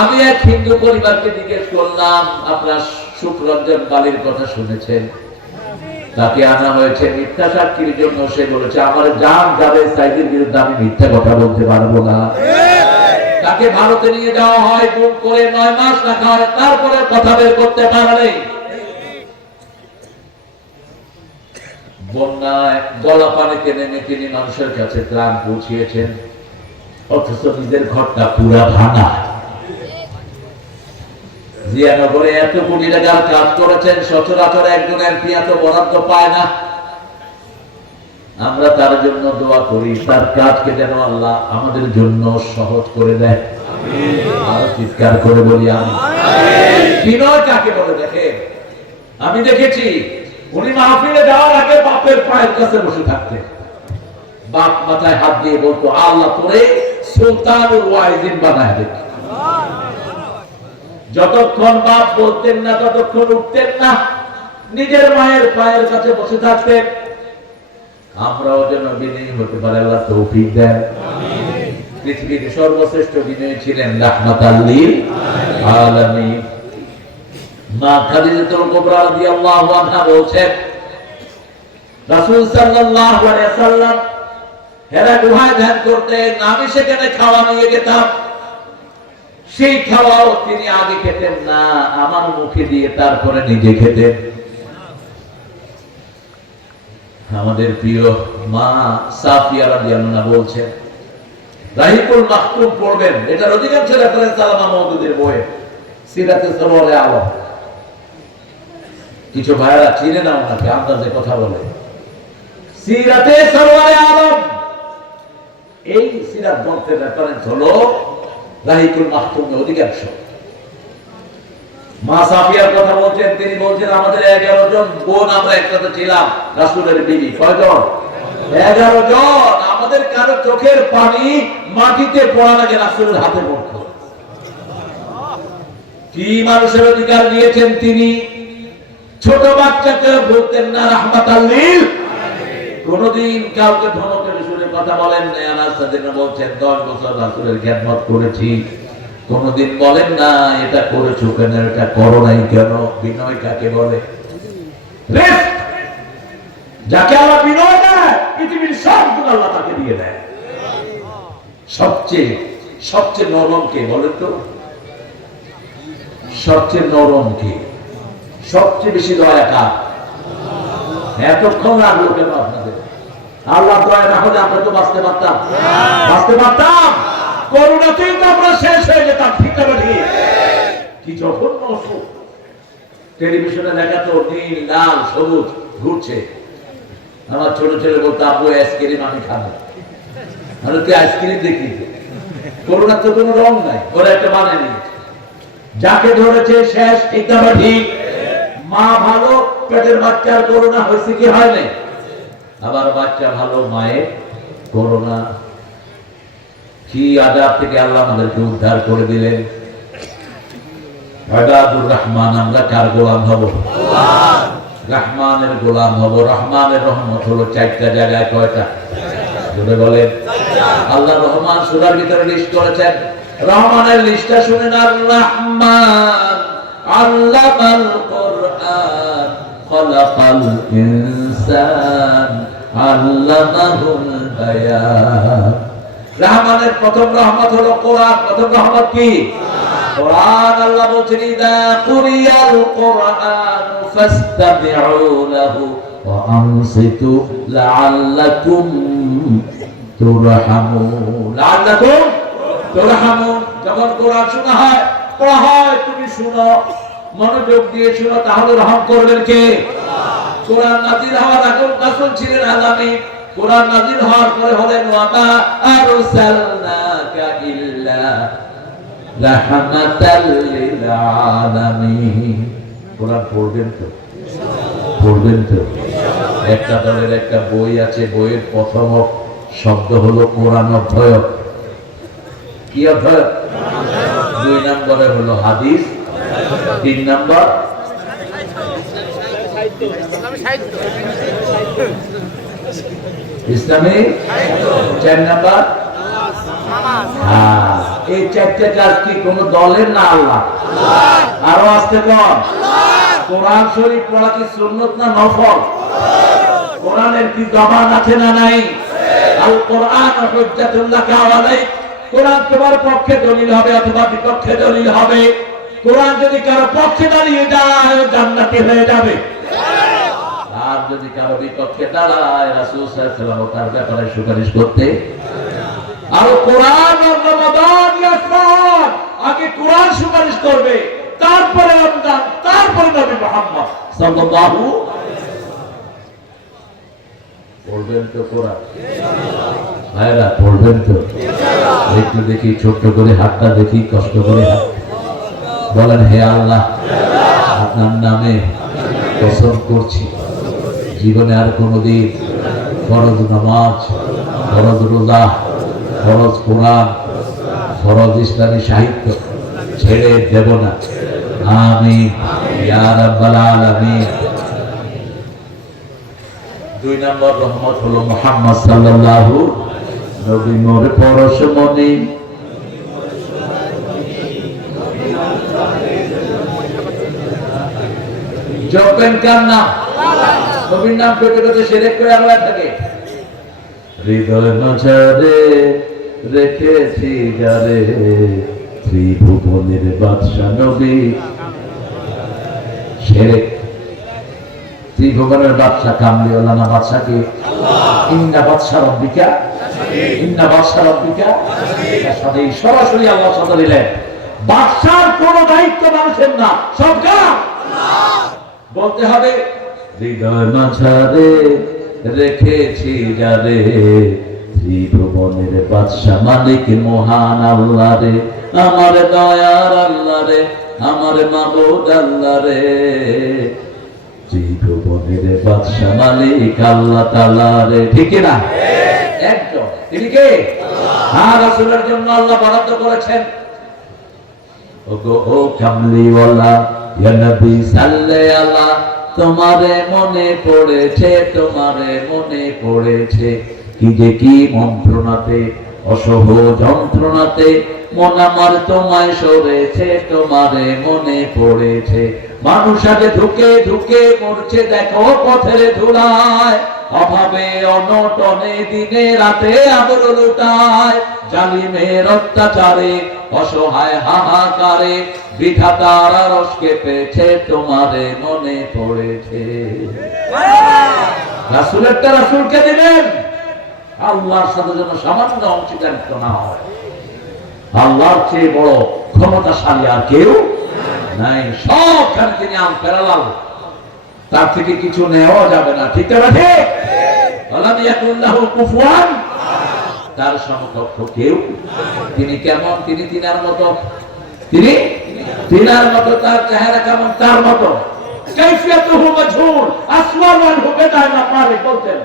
আমি এক হিন্দু পরিবারকে জিজ্ঞেস করলাম, আপনার সুখরঞ্জন বালির কথা শুনেছেন? তাকে আনা হয়েছে মিথ্যা সাক্ষীর জন্য। সে বলেছে, আমার জান যাবে সাইদের বিরুদ্ধে, আমি মিথ্যা কথা বলতে পারবো না। তাকে ভারতে নিয়ে যাওয়া হয়, গুম করে 9 মাস রাখা হয়, তারপরে কথা বের করতে পারে। বন্যায় গলা পানিতে নেমে তিনি মানুষের কাছে ত্রাণ পৌঁছিয়েছেন, অথচ নিজের ঘরটা পুরা ভাঙা। জিয়ানগরে এত কোটি টাকার কাজ করেছেন, সচরাচর একজন এমপি এত বরাদ্দ পায় না। আমরা তার জন্য দোয়া করি, তার কাজকে যেন আল্লাহ আমাদের জন্য সহজ করে দেয়। আরো চিৎকার করে বলি আমিন। বিনয় কাকে বলে দেখেন, আমি দেখেছি উনি মাহফিলে যাওয়ার আগে বাপের পায়ের কাছে বসে থাকতেন। বাপ মাথায় হাত দিয়ে বলতো, আল্লাহ তোরে সুলতানুল ওয়াইজিন বানায় দে। যতক্ষণ বাপ বলতেন না ততক্ষণ উঠতেন না, নিজের মায়ের পায়ের কাছে বসে থাকতেন। আমরাও যেন বিনয়ী হতে পারি, আল্লাহ তৌফিক দেন। পৃথিবীর সর্বশ্রেষ্ঠ বিনয়ী ছিলেন রাহমাতাল লিল আলামিন। মা খাদিজাতুল কুবরা রাদিয়াল্লাহু আনহা বলেন, রাসূল সাল্লাল্লাহু আলাইহি ওয়াসাল্লাম হেরা গুহায় ধ্যান করতেন, আমি সেখানে খাওয়া নিয়ে যেতাম। সেই খাওয়াও তিনি আগে খেতেন না, আমার মুখে দিয়ে তারপরে নিজে খেতেন। আমাদের প্রিয় মা সাফিয়া রাদিয়াল্লাহু আনহা বলছেন, রাহিকুল মাকতুম পড়বেন, এটা অধিকাংশ রেফারেন্স সালামা মাওদুদের বইয়ে সিরাতে সরওয়ারে আলম। কিছু ভাইরা চিনে না ওনাকে, আন্দাজে কথা বলে। সিরাতে সরওয়ারে আলম, এই সিরাত গ্রন্থের রেফারেন্স হলো রাহিকুল মাকতুমের অধিকাংশ। মা সাফিয়ার কথা বলছেন, তিনি বলছেন আমাদের 11 জন বোন আমরা একসাথে ছিলাম, রাসূলের বিবি। কয়জন? 11 জন। আমাদের কারো চোখের পানি মাটিতে পড়া লাগে রাসূলের হাতে পড়তো। কি মানুষের অধিকার দিয়েছেন তিনি। ছোট বাচ্চাকে বলতেন না রাহমাতাল লিল আলামিন। কোনদিন কাউকে ধমকের সুরে কথা বলেন না। আনাস রাদিয়াল্লাহু বলছেন 10 বছর রাসূলের খেদমত করেছি, কোনদিন বলেন না এটা করেছো কেন, এটা করো নাই কেন। বিনয় কাকে বলে? যাকে আল্লাহ বিনয় দেয়, পৃথিবীর সব গুণ আল্লাহ তাকে দিয়ে দেয়। সবচেয়ে সবচেয়ে নরম কে বলেন তো? সবচেয়ে নরম কে? সবচেয়ে বেশি দয়া কার? এতক্ষণ লাগলো কেন আপনাদের? আল্লাহ দয়া না হলে আমরা তো বাঁচতে পারতাম? বাঁচতে পারতাম? করোনাতেই তো আমরা শেষ হয়ে যেতাম। ঠিক না ঠিক? কি জঘন্য অসুখ। টেলিভিশনে দেখা তো নীল লাল সবুজ ঘুরছে। আমার ছোট ছেলে বলতো, আব্বু আইসক্রিম আমি খাবো। আমি তুই আইসক্রিম দেখি, করোনার তো কোনো রং নাই, ওরা একটা মানে নিয়েছে। যাকে ধরেছে শেষ। ঠিক না ঠিক? মা ভালো, পেটের বাচ্চার করোনা হয়েছে কি হয় নাই? আবার বাচ্চা ভালো, মায়ের করোনা। কি আযাব থেকে আল্লাহ আমাদেরকে উদ্ধার করে দিলেন। ইবাদুর রহমান, আমরা কার গোলাম হব? রহমানের গোলাম হব। রহমানের রহমত হলো 4টা জায়গায়। কয়টা? জোরে বলেন। আল্লাহ রহমান সূরার ভিতরে লিস্ট করেছেন। রহমানের লিস্টটা শুনেন। আর রহমান আল্লামাল কুরআন খালাকাল ইনসান আল্লামাহুল বায়ান। রহমানের প্রথম রহমত হলো কোরআন। প্রথম রহমত কি? কোরআন। আল্লাহ বলছেন, ইদা কুরিয়াল কুরআন ফাসতামিউ লাহু ওয়া আনসিতু লাআল্লাকুম তুরহামুন। লাআল্লাকুম তুরহামুন। যখন কোরআন শোনা হয়, পড়া হয়, তুমি শুনো, মনোযোগ দিয়ে শুনো, তাহলে রহম করবেন কে? কোরআন নাযিল হওয়ার আগে রাসূল ছিলেন আলামিন। কোরআন নাযিল হওয়ার পরে হলেন ওয়ামা আরসালনাকা ইল্লা রাহমাতাল লিল আলামিন। কোরআন পড়বেন তো? পড়বেন তো? একটা দলের একটা বই আছে, বইয়ের প্রথম শব্দ হলো কোরআন অধ্যয়ন। কি অধ্যয়ন? 2 নম্বরে হলো হাদিস, 3 নম্বর ইসলামী, 4 নম্বর এই 4টে কাজ কি কোন দলের না আল্লাহ? আরো আসতে কম। কোরআন শরীফ পড়া কি সুন্নত না নফল? কোরআনের কি জবান আছে না নাই? আল কোরআন হুজ্জাতুল লাকা আলাইক। কোরআন তোমার পক্ষে দলিল হবে অথবা বিপক্ষে দলিল হবে। কোরআন যদি কারো পক্ষে দাঁড়িয়ে যায়, জান্নাতি হয়ে যাবে। আর যদি কারো বিপক্ষে দাঁড়ায়, রাসূল সাল্লাল্লাহু আলাইহি ওয়াসাল্লাম তার ব্যাপারে সুপারিশ করতে। আর কোরআন আর রমাদান ইয়াসমান, আগে কোরআন সুপারিশ করবে, তারপরে রমজান, তারপরে নবী মুহাম্মদ সাল্লাল্লাহু আলাইহি ওয়াসাল্লাম। পড়বেন তো কোরআন? ভাইরা পড়বেন তো? একটু দেখি, ছোট্ট করে হাতটা দেখি, কষ্ট করে হাত বলেন, হে আল্লাহ, আপনার নামে কসম করছি জীবনে আর কোনোদিন ফরজ নামাজ, ফরজ রোজা, ফরজ কোরআন, ফরজ ইসলামী সাহিত্য ছেড়ে দেব না। আমিন ইয়া রাব্বাল আলামিন। 2 নম্বর রহমত হলো মুহাম্মদ সাল্লাল্লাহু নবী মোর পরশমণি। জপেন কার নাম? নবীর নাম পেটে পেটে শিরক করে আল্লাহ থাকে। হৃদয় নজরে রেখেছি যারে, ত্রিভুবনের বাদশা নবী। শিরক, ত্রিভুবনের বাদশা কামলিওয়ালা না বাদশা কি? ইন্না বাদশা রব্বিকা, ইন্না বাদশা রব্বিকা। সাথে সরাসরি আল্লাহ সাথে দিলেন, বাদশার কোনো দায়িত্ব মানুষের না, সব কার? বলতে হবে হৃদয় মাঝারে রেখেছি যারে, ত্রিভুবনের বাদশা মালিক মহান আল্লাহ রে, আমার দয়ার আল্লাহ রে, আমার মাবুদ আল্লাহ রে, ত্রিভুবনের বাদশা মালিক আল্লাহ তাআলা রে। ঠিক না? একদম। তিনি কে? হ্যাঁ, রাসূলের জন্য আল্লাহ বরাদ্দ করেছেন। ও কামলিওয়ালা ইয়া নবী সাল্লাল্লাহু আলা, তোমারে মনে পড়েছে, তোমারে মনে পড়েছে, কি যে কি মন্ত্রণাতে, অসহ যন্ত্রণাতে মন আমার তোমায় সরেছে, তোমারে মনে পড়েছে। মানুষ আগে ধুকে ধুকে মরছে দেখো পথের ধুলায়, অভাবে অনটনে দিনে রাতে আবর লুটায়, জালিমের অত্যাচারে অসহায় হাহাকারে বিধাতার আরশ কেঁপেছে, তোমারে মনে পড়েছে। রাসূলেরটা রাসূলকে দিলেন, আল্লাহর সাথে যেন সামান্য অংশীদারিত্ব না হয়। আল্লাহর চেয়ে বড় ক্ষমতাশালী আর কেউ নাই, সবখানে তিনি আনপ্যারালাল, তার থেকে কিছু নেওয়া যাবে না। ঠিক না? ঠিক। আলাম ইয়াকুল্লাহু কুফুয়ান, তার সমকক্ষ কেউ। তিনি কেমন? তিনি তিনার মতো, তিনি তিনার মতো, তার চেহারা কেমন? তার মতো। কাইফিয়াতুহু মাজহুল, আসওয়াল ওয়াল হুবাদা না পারে বলতেন।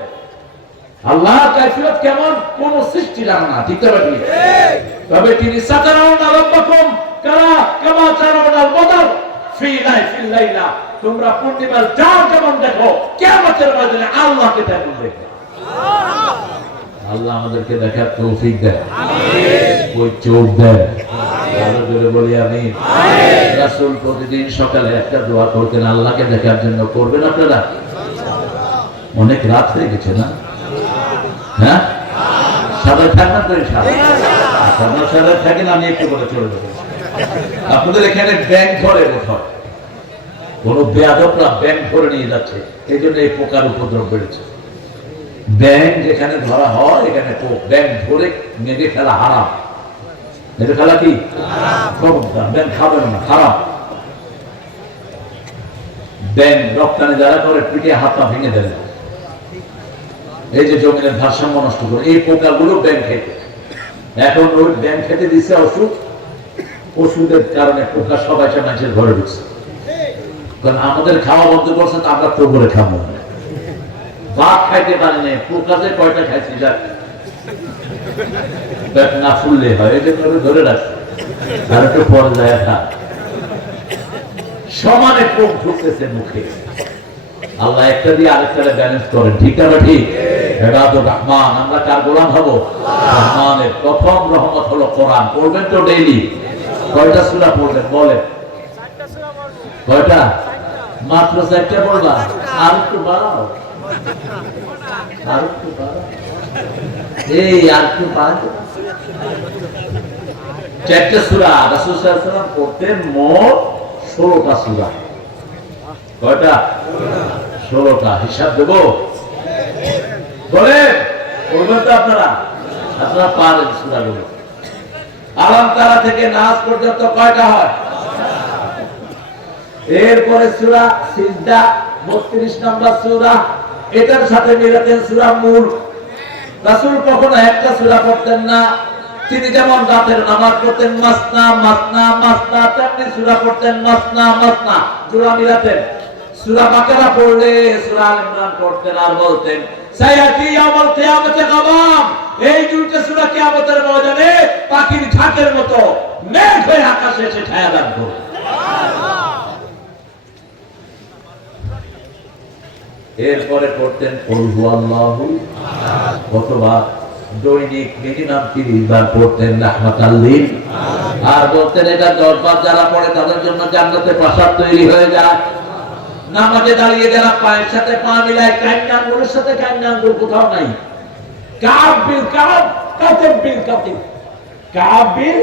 আল্লাহর কাইফিয়ত কেমন কোন সৃষ্টি জানে না। ঠিক না? ঠিক। তবে তিনি সাতারাউনা রাব্বাকুম কামা তারাউনাল বদর ফি লাইলা, তোমরা পূর্ণিমার চাঁদ যেমন দেখো, কিয়ামতের ময়দানে আল্লাহকে তেমন দেখো। আল্লাহ আমাদেরকে দেখার তৌফিক দেয়, আমিন। ওই চোখ দেয়, আরো জোরে বলি আমিন। রাসূল প্রতিদিন সকালে একটা দোয়া করতেন আল্লাহকে দেখার জন্য। করবেন আপনারা? অনেক রাত হয়ে গেছে না? হ্যাঁ, সবাই থাকবেন তো ইনশাআল্লাহ। সবাই থাকেন, আমি একটু করে চলে যাবো। আপনাদের এখানে ব্যাংক ধরে বোধহয় কোন বেয়াদবরা ব্যাংক ধরে নিয়ে যাচ্ছে, এই জন্য এই পোকার উপদ্রব বেড়েছে। ব্যাংক যেখানে ধরা হয় এখানে ব্যাংক ধরে মেরে ফেলা হারাম। মেরে ফেলা কি হারাম? ব্যাংক খাবেন না, হারাম। ব্যাংক রপ্তানি যারা করে পিঠে হাত পা ভেঙে দেয়, এই যে জমিনের ভারসাম্য নষ্ট করে, এই পোকাগুলো ব্যাংক খেতে। এখন ওই ব্যাংক খেতে দিচ্ছে ওষুধ, ওষুধের কারণে পোকা সবাই মানুষের ঘরে ঢুকছে। কারণ আমাদের খাওয়া বন্ধ করছে, আমরা তো করে খাবো ভাত খাইতে পারি না, পোকা যে কয়টা খাইছি যাক না ফুললে হয়, এই জন্য ধরে রাখছে। আর একটু পরে যায় খা, সমানে পোক ঢুকতেছে মুখে। আল্লাহ একটা দিয়ে আরেকটা ব্যালেন্স করেন। ঠিক না? ঠিক। ইবাদুর রহমান, আমরা কার গোলাম হব? রহমানের। প্রথম রহমত হলো কোরআন। পড়বেন তো ডেইলি? কয়টা সূরা পড়বেন বলেন? কয়টা? মাত্র 4টা পড়বা? আর একটু বাড়াও, আর একটু বাড়াও, এই আর একটু বাড়াও। 4টা সূরা রাসূল সাল্লাল্লাহু আলাইহি ওয়াসাল্লাম পড়তেন, মোট 16টা সূরা। কয়টা? 16টা। হিসাব দেবো? বলেন, পড়বেন তো আপনারা? আপনারা পারেন সূরাগুলো। আলাম তারা থেকে নাস পর্যন্ত কয়টা হয়? এরপরে সূরা সিজদা 32 নম্বর সূরা, এটার সাথে মিলাতেন সূরা মুলক। রাসূল কখনো একটা সূরা পড়তেন না। তিনি যেমন রাতের নামাজ পড়তেন মাসনা মাসনা মাসনা, তেমনি সূরা পড়তেন মাসনা মাসনা, জোড়া মিলাতেন। সূরা বাকারা পড়লে সূরা আল ইমরান পড়তেন আর বলতেন সায়াতি ইয়াউমুল কিয়ামতি গামাম, এই দুইটা সূরা কিয়ামতের ময়দানে পাখির ঝাঁকের মতো মেঘ হয়ে আকাশে এসে ছায়া রাখবে। এরপরে পড়তেন কুল হুয়াল্লাহু আহাদ, অথবা দৈনিক মিনিমাম 30 বার পড়তেন রাহমাতাল লিল, আর বলতেন এটা 10 বার যারা পড়ে তাদের জন্য জান্নাতে প্রাসাদ তৈরি হয়ে যায়। নামাজে দাঁড়িয়ে যারা পায়ের সাথে পা মিলায়, কাইন্না আঙ্গুলের সাথে কাইন্না আঙ্গুল কোথাও নাই। কাব বিল কাব, কাতিব বিল কাতিব, কাব বিল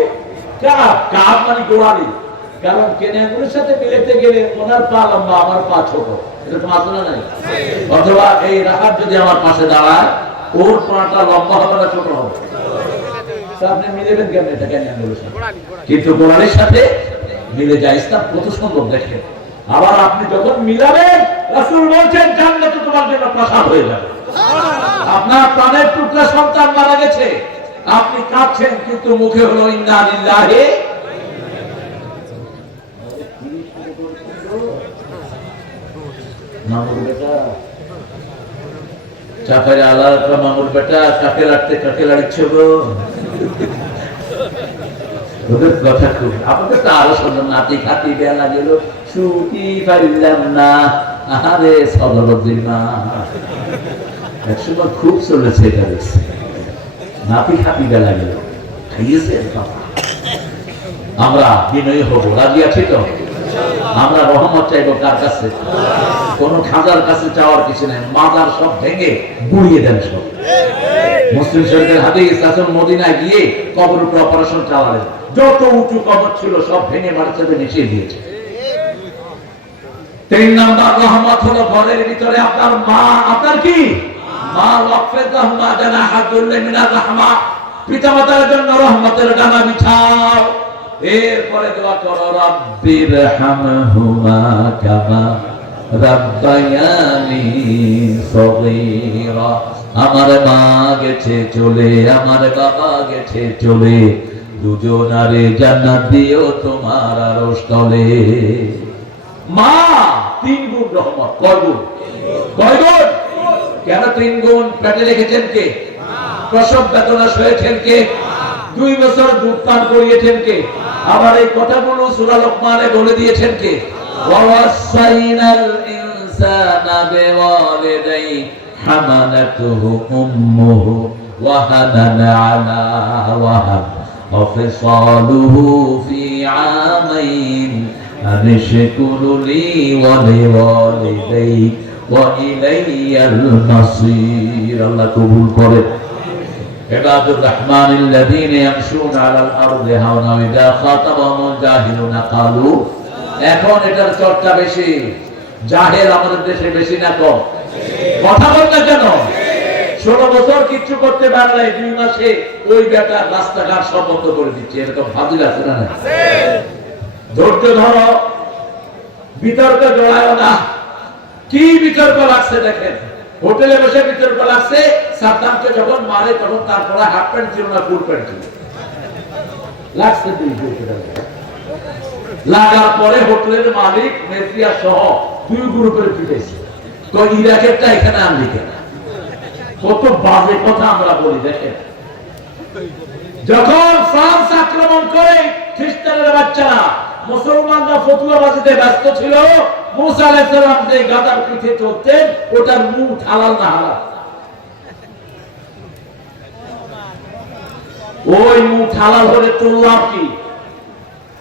কাব, কাব মানে গোড়ালি। কারণ কেনে আঙ্গুলের সাথে মিলাতে গেলে ওনার পা লম্বা, আমার পা ছোট, এরকম আছে না নাই? অথবা এই রাখাত যদি আমার পাশে দাঁড়ায়, ওর পাটা লম্বা হবে না ছোট হবে? আপনি মিলাবেন কেমন এটা কেনে আঙ্গুলের সাথে? কিন্তু গোড়ালির সাথে মিলে যায়। ইসলাম কত সুন্দর দেখেন। আবার আপনি যখন মিলাবেন, রাসূল বলেন জান্নাতে তোমার জন্য প্রাসাদ হয়ে যাবে। আপনার প্রাণের টুকরা সন্তান মারা গেছে, আপনি কাঁদছেন, কিন্তু মুখে হলো ইন্না লিল্লাহি। মামুর বেটা চাপের আলাদা, মামুর বেটা কাকে লাড়তে কাকে লাড়ছে গো। ওদের কথা খুব, আপনাদের তো আরো সুন্দর। নাতি খাতি দেয়া লাগেল, ছুটি পাইলাম না, আরে সদরদ্দিন মা। একসময় খুব চলেছে এটা, নাতি খাতি দেয়া লাগেল, খাইয়েছে। আমরা বিনয়ী হব, রাজি আছি তো? আমরা রহমত চাইবো কার কাছে? কোন খাজার কাছে চাওয়ার কিছু নেই। মাজার সব ভেঙে গুড়িয়ে দেন সব। মুসলিম শরীফের হাদিস, রাসূল মদিনায় গিয়ে কবর উপর অপারেশন চালালেন, যত উঁচু কবর ছিল সব ভেঙে মাটির সাথে মিশিয়ে দিয়েছে। 3 নাম্বার রহমত হলো ঘরের ভিতরে আপনার মা। আপনার কি মা? ওয়াকফির রাহমা জানাহাতুল মিনার রাহমা, পিতামাতার জন্য রহমতের ডানা বিছাও। এরপরে দোয়া করো রাব্বির হামহুমা কামা রাব্বায়ানি সগীরা। আমার মা গেছে চলে, আমার বাবা গেছে চলে, দুজনারে জান্নাত দিও তোমার আরশ তলে। মা 3 গুণ রহমত। কয় গুণ? কয় গুণ? কেন 3 গুণ? পেটে রেখেছেন কে? প্রসব বেদনা সয়েছেন কে? 2 বছর দুধ পান করিয়েছেন কে? আবার এই কথাগুলো সূরা লোকমানে বলে দিয়েছেন কে? ওয়াসাইনাল ইনসানা বিওয়ালিদাই হামালাতুহু উম্মুহু ওয়াহানান আলা ওয়াহান ওয়াফিসালুহু ফি আমাইন আনিশকুরু লি ওয়া লিওয়ালিদাইক ওয়া ইলাইয়াল মাসির। আল্লাহ কবুল করেন। ইবাদুর রাহমানিল্লাযীনা ইয়ামশুনা আলাল আরদি হাওনা ওয়া ইযা খাতাবাহুমুল জাহিলুনা ক্বালু। এখন এটার চর্চা বেশি। জাহেল আমাদের দেশে বেশি না কম? কথা বল না কেন? 16 বছর কিচ্ছু করতে পারে না, 2 মাসে ওই বেটা রাস্তাঘাট সব বন্ধ করে দিচ্ছে। এরকম ফাজিল আছে না? ধৈর্য ধরো, বিতর্ক জড়ায় না। কি বিতর্ক লাগছে দেখেন। হোটেলে বসে বিতর্ক লাগছে, সাদ্দামকে যখন মারে তখন তারপরে হাফ প্যান্ট ছিল না, ফুল প্যান্ট ছিল। লাগছে লাগার পরে হোটেলের মালিক মেফিয়া সহ 2 গ্রুপের পিটাইছে। ইরাকেরটা এখানে আমেরিকা। কত বাজে কথা আমরা বলি দেখেন। যখন ফ্রান্স আক্রমণ করে খ্রিস্টানদের বাচ্চারা, মুসলমানরা ফতুয়াবাজিতে ব্যস্ত ছিল। মুসা আলাইহিস সালাম যে গাদার পিঠে চড়তেন, ওটার মুখ হালাল না হালাল? ওই মুখ হালাল হলে তোর লাভ কি?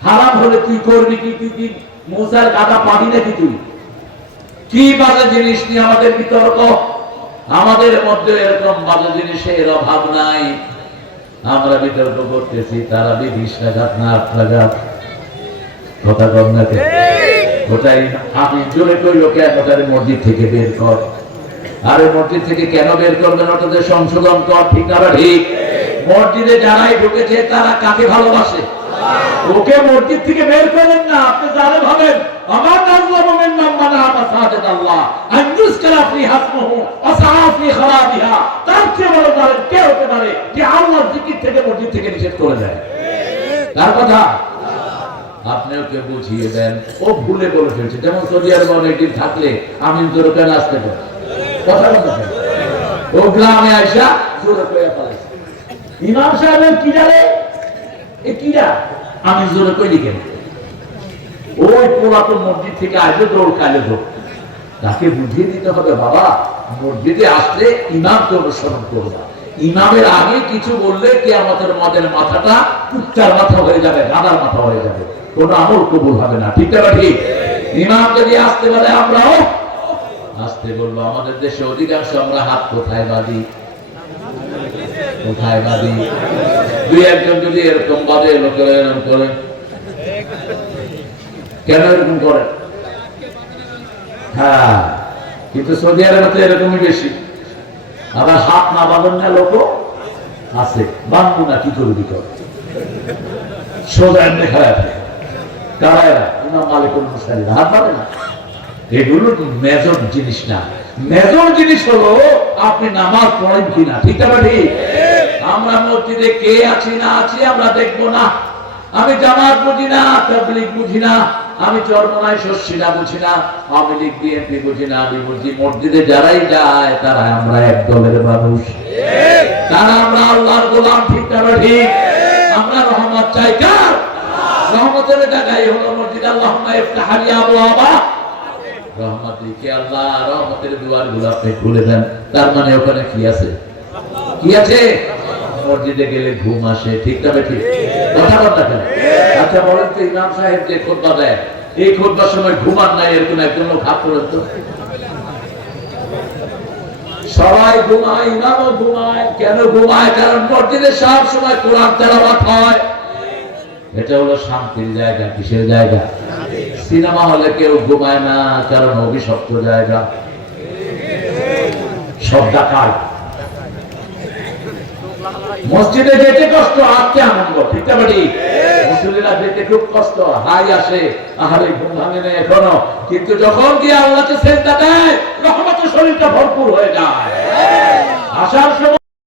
হারাম হলে তুই করবি কি? তুই কি মুসার গাদা পাবি নাকি? তুই কি বাজে জিনিস নিয়ে আমাদের বিতর্ক? আমাদের মধ্যে এরকম বাজে জিনিসের অভাব নাই। আমরা বিতর্ক করতেছি, তারা বিধিষ্ঠাঘাত না আত্মাঘাত। কথা কম না? ওটাই আমি জোরে করি, ওকে ওটারে মসজিদ থেকে বের কর। আরে মসজিদ থেকে কেন বের করবেন? ওটাতে সংশোধন কর। ঠিক না? ঠিক। মসজিদে যারাই ঢুকেছে তারা কাকে ভালোবাসে? ওকে মসজিদ থেকে বের করেন না। আপনি যারা ভাবেন আমার নাযলামু মিম্মান মানা মাসাজিদ আল্লাহ আন ইউযকারা ফিহা ইসমুহু ওয়া সাআ ফি খারাবিহা। তার চেয়ে বড় জালেম কে হতে পারে যে আল্লাহর জিকির থেকে মসজিদ থেকে নিষেধ করে দেয়? তার কথা আপনিও কে বুঝিয়ে দেন। ও ভুলে বলে ফেলছে। যেমন সৌদি আরবে অনেকদিন থাকলে আমিন জোরে করে আসতে পারে, কথা বলতে ও গ্রামে আইসা জোরে করে ফেলেছে। ইমাম সাহেবের কি জানে এ কি যা আমি জোরে করে লিখে ওই পুরাতন মসজিদ থেকে আসবে দৌড় খাইলে দৌড়। তাকে বুঝিয়ে দিতে হবে, বাবা মসজিদে আসলে ইমামকে অনুসরণ করবা। ইমামের আগে কিছু বললে কি আমাদের মদের মাথাটা কুত্তার মাথা হয়ে যাবে, গাধার মাথা হয়ে যাবে, কোনো আমল কবুল হবে না। ঠিক না ঠিক? ইমাম যদি আসতে পারে আমরাও আসতে বলবো। আমাদের দেশে অধিকাংশ আমরা হাত কোথায় বাঁধি, কোথায় বাঁধি? দুই একজন যদি এরকম বাঁধে, লোকেরা এরকম করে। কেন এরকম করে? হ্যাঁ, কিন্তু সৌদি আরবে তো এরকমই বেশি। আবার হাত না বাঁধেন না লোক আছে, বাঁধবো না কি করবি কর, সোজা এমনি খারাপ কারা ইমাম মালিকুল মুসল্লিন হাত বাঁধে না। এগুলো মেজর জিনিস না। মেজর জিনিস হলো আপনি নামাজ পড়েন কিনা। ঠিক আছে ঠিক? আমরা মসজিদে কে আছি না আছি আমরা দেখবো না। আমি জামাত বুঝি না, তাবলীগ বুঝি না, আমি চরমনায় শস্যিনা বুঝি না, আওয়ামী লীগ বিএনপি বুঝি না। আমি বুঝি মসজিদে যারাই যায় তারা আমরা এক দলের মানুষ, তারা আমরা আল্লাহর গোলাম। ঠিক না ঠিক? আমরা রহমত চাই কার? রহমতের জায়গায় হলো মসজিদ। আল্লাহুম্মা ইফতাহ লি আবওয়াবা রহমাতিকে, আল্লাহ রহমতের দুয়ারগুলো আপনি খুলে দেন। তার মানে ওখানে কি আছে? কি আছে? মসজিদে গেলে ঘুম আসে। ঠিক না ঠিক? কথা বলতে কেন? আচ্ছা বলেন তো, ইমাম সাহেব যে খুতবা দেয় এই খুতবার সময় ঘুমান নাই এরকম একজন লোক হাত করেন তো। সবাই ঘুমায়, ইমামও ঘুমায়। কেন ঘুমায়? কারণ মসজিদে সব সময় কোরআন তেলাওয়াত হয়। এটা হলো শান্তির জায়গা। কিসের জায়গা? সিনেমা হলে কেউ ঘুমায় না, কারণ অভিশপ্ত জায়গা, সব ডাকাত। মসজিদে যেতে কষ্ট, আসতে আনন্দ। ঠিক না ঠিক? মুসল্লিরা যেতে খুব কষ্ট, হাই আসে, আহারে ঘুম ভাঙে না এখনো, কিন্তু যখন গিয়ে আল্লাহকে সেজদা দেয় রহমতের শরীরটা ভরপুর হয়ে যায়। আসার সময়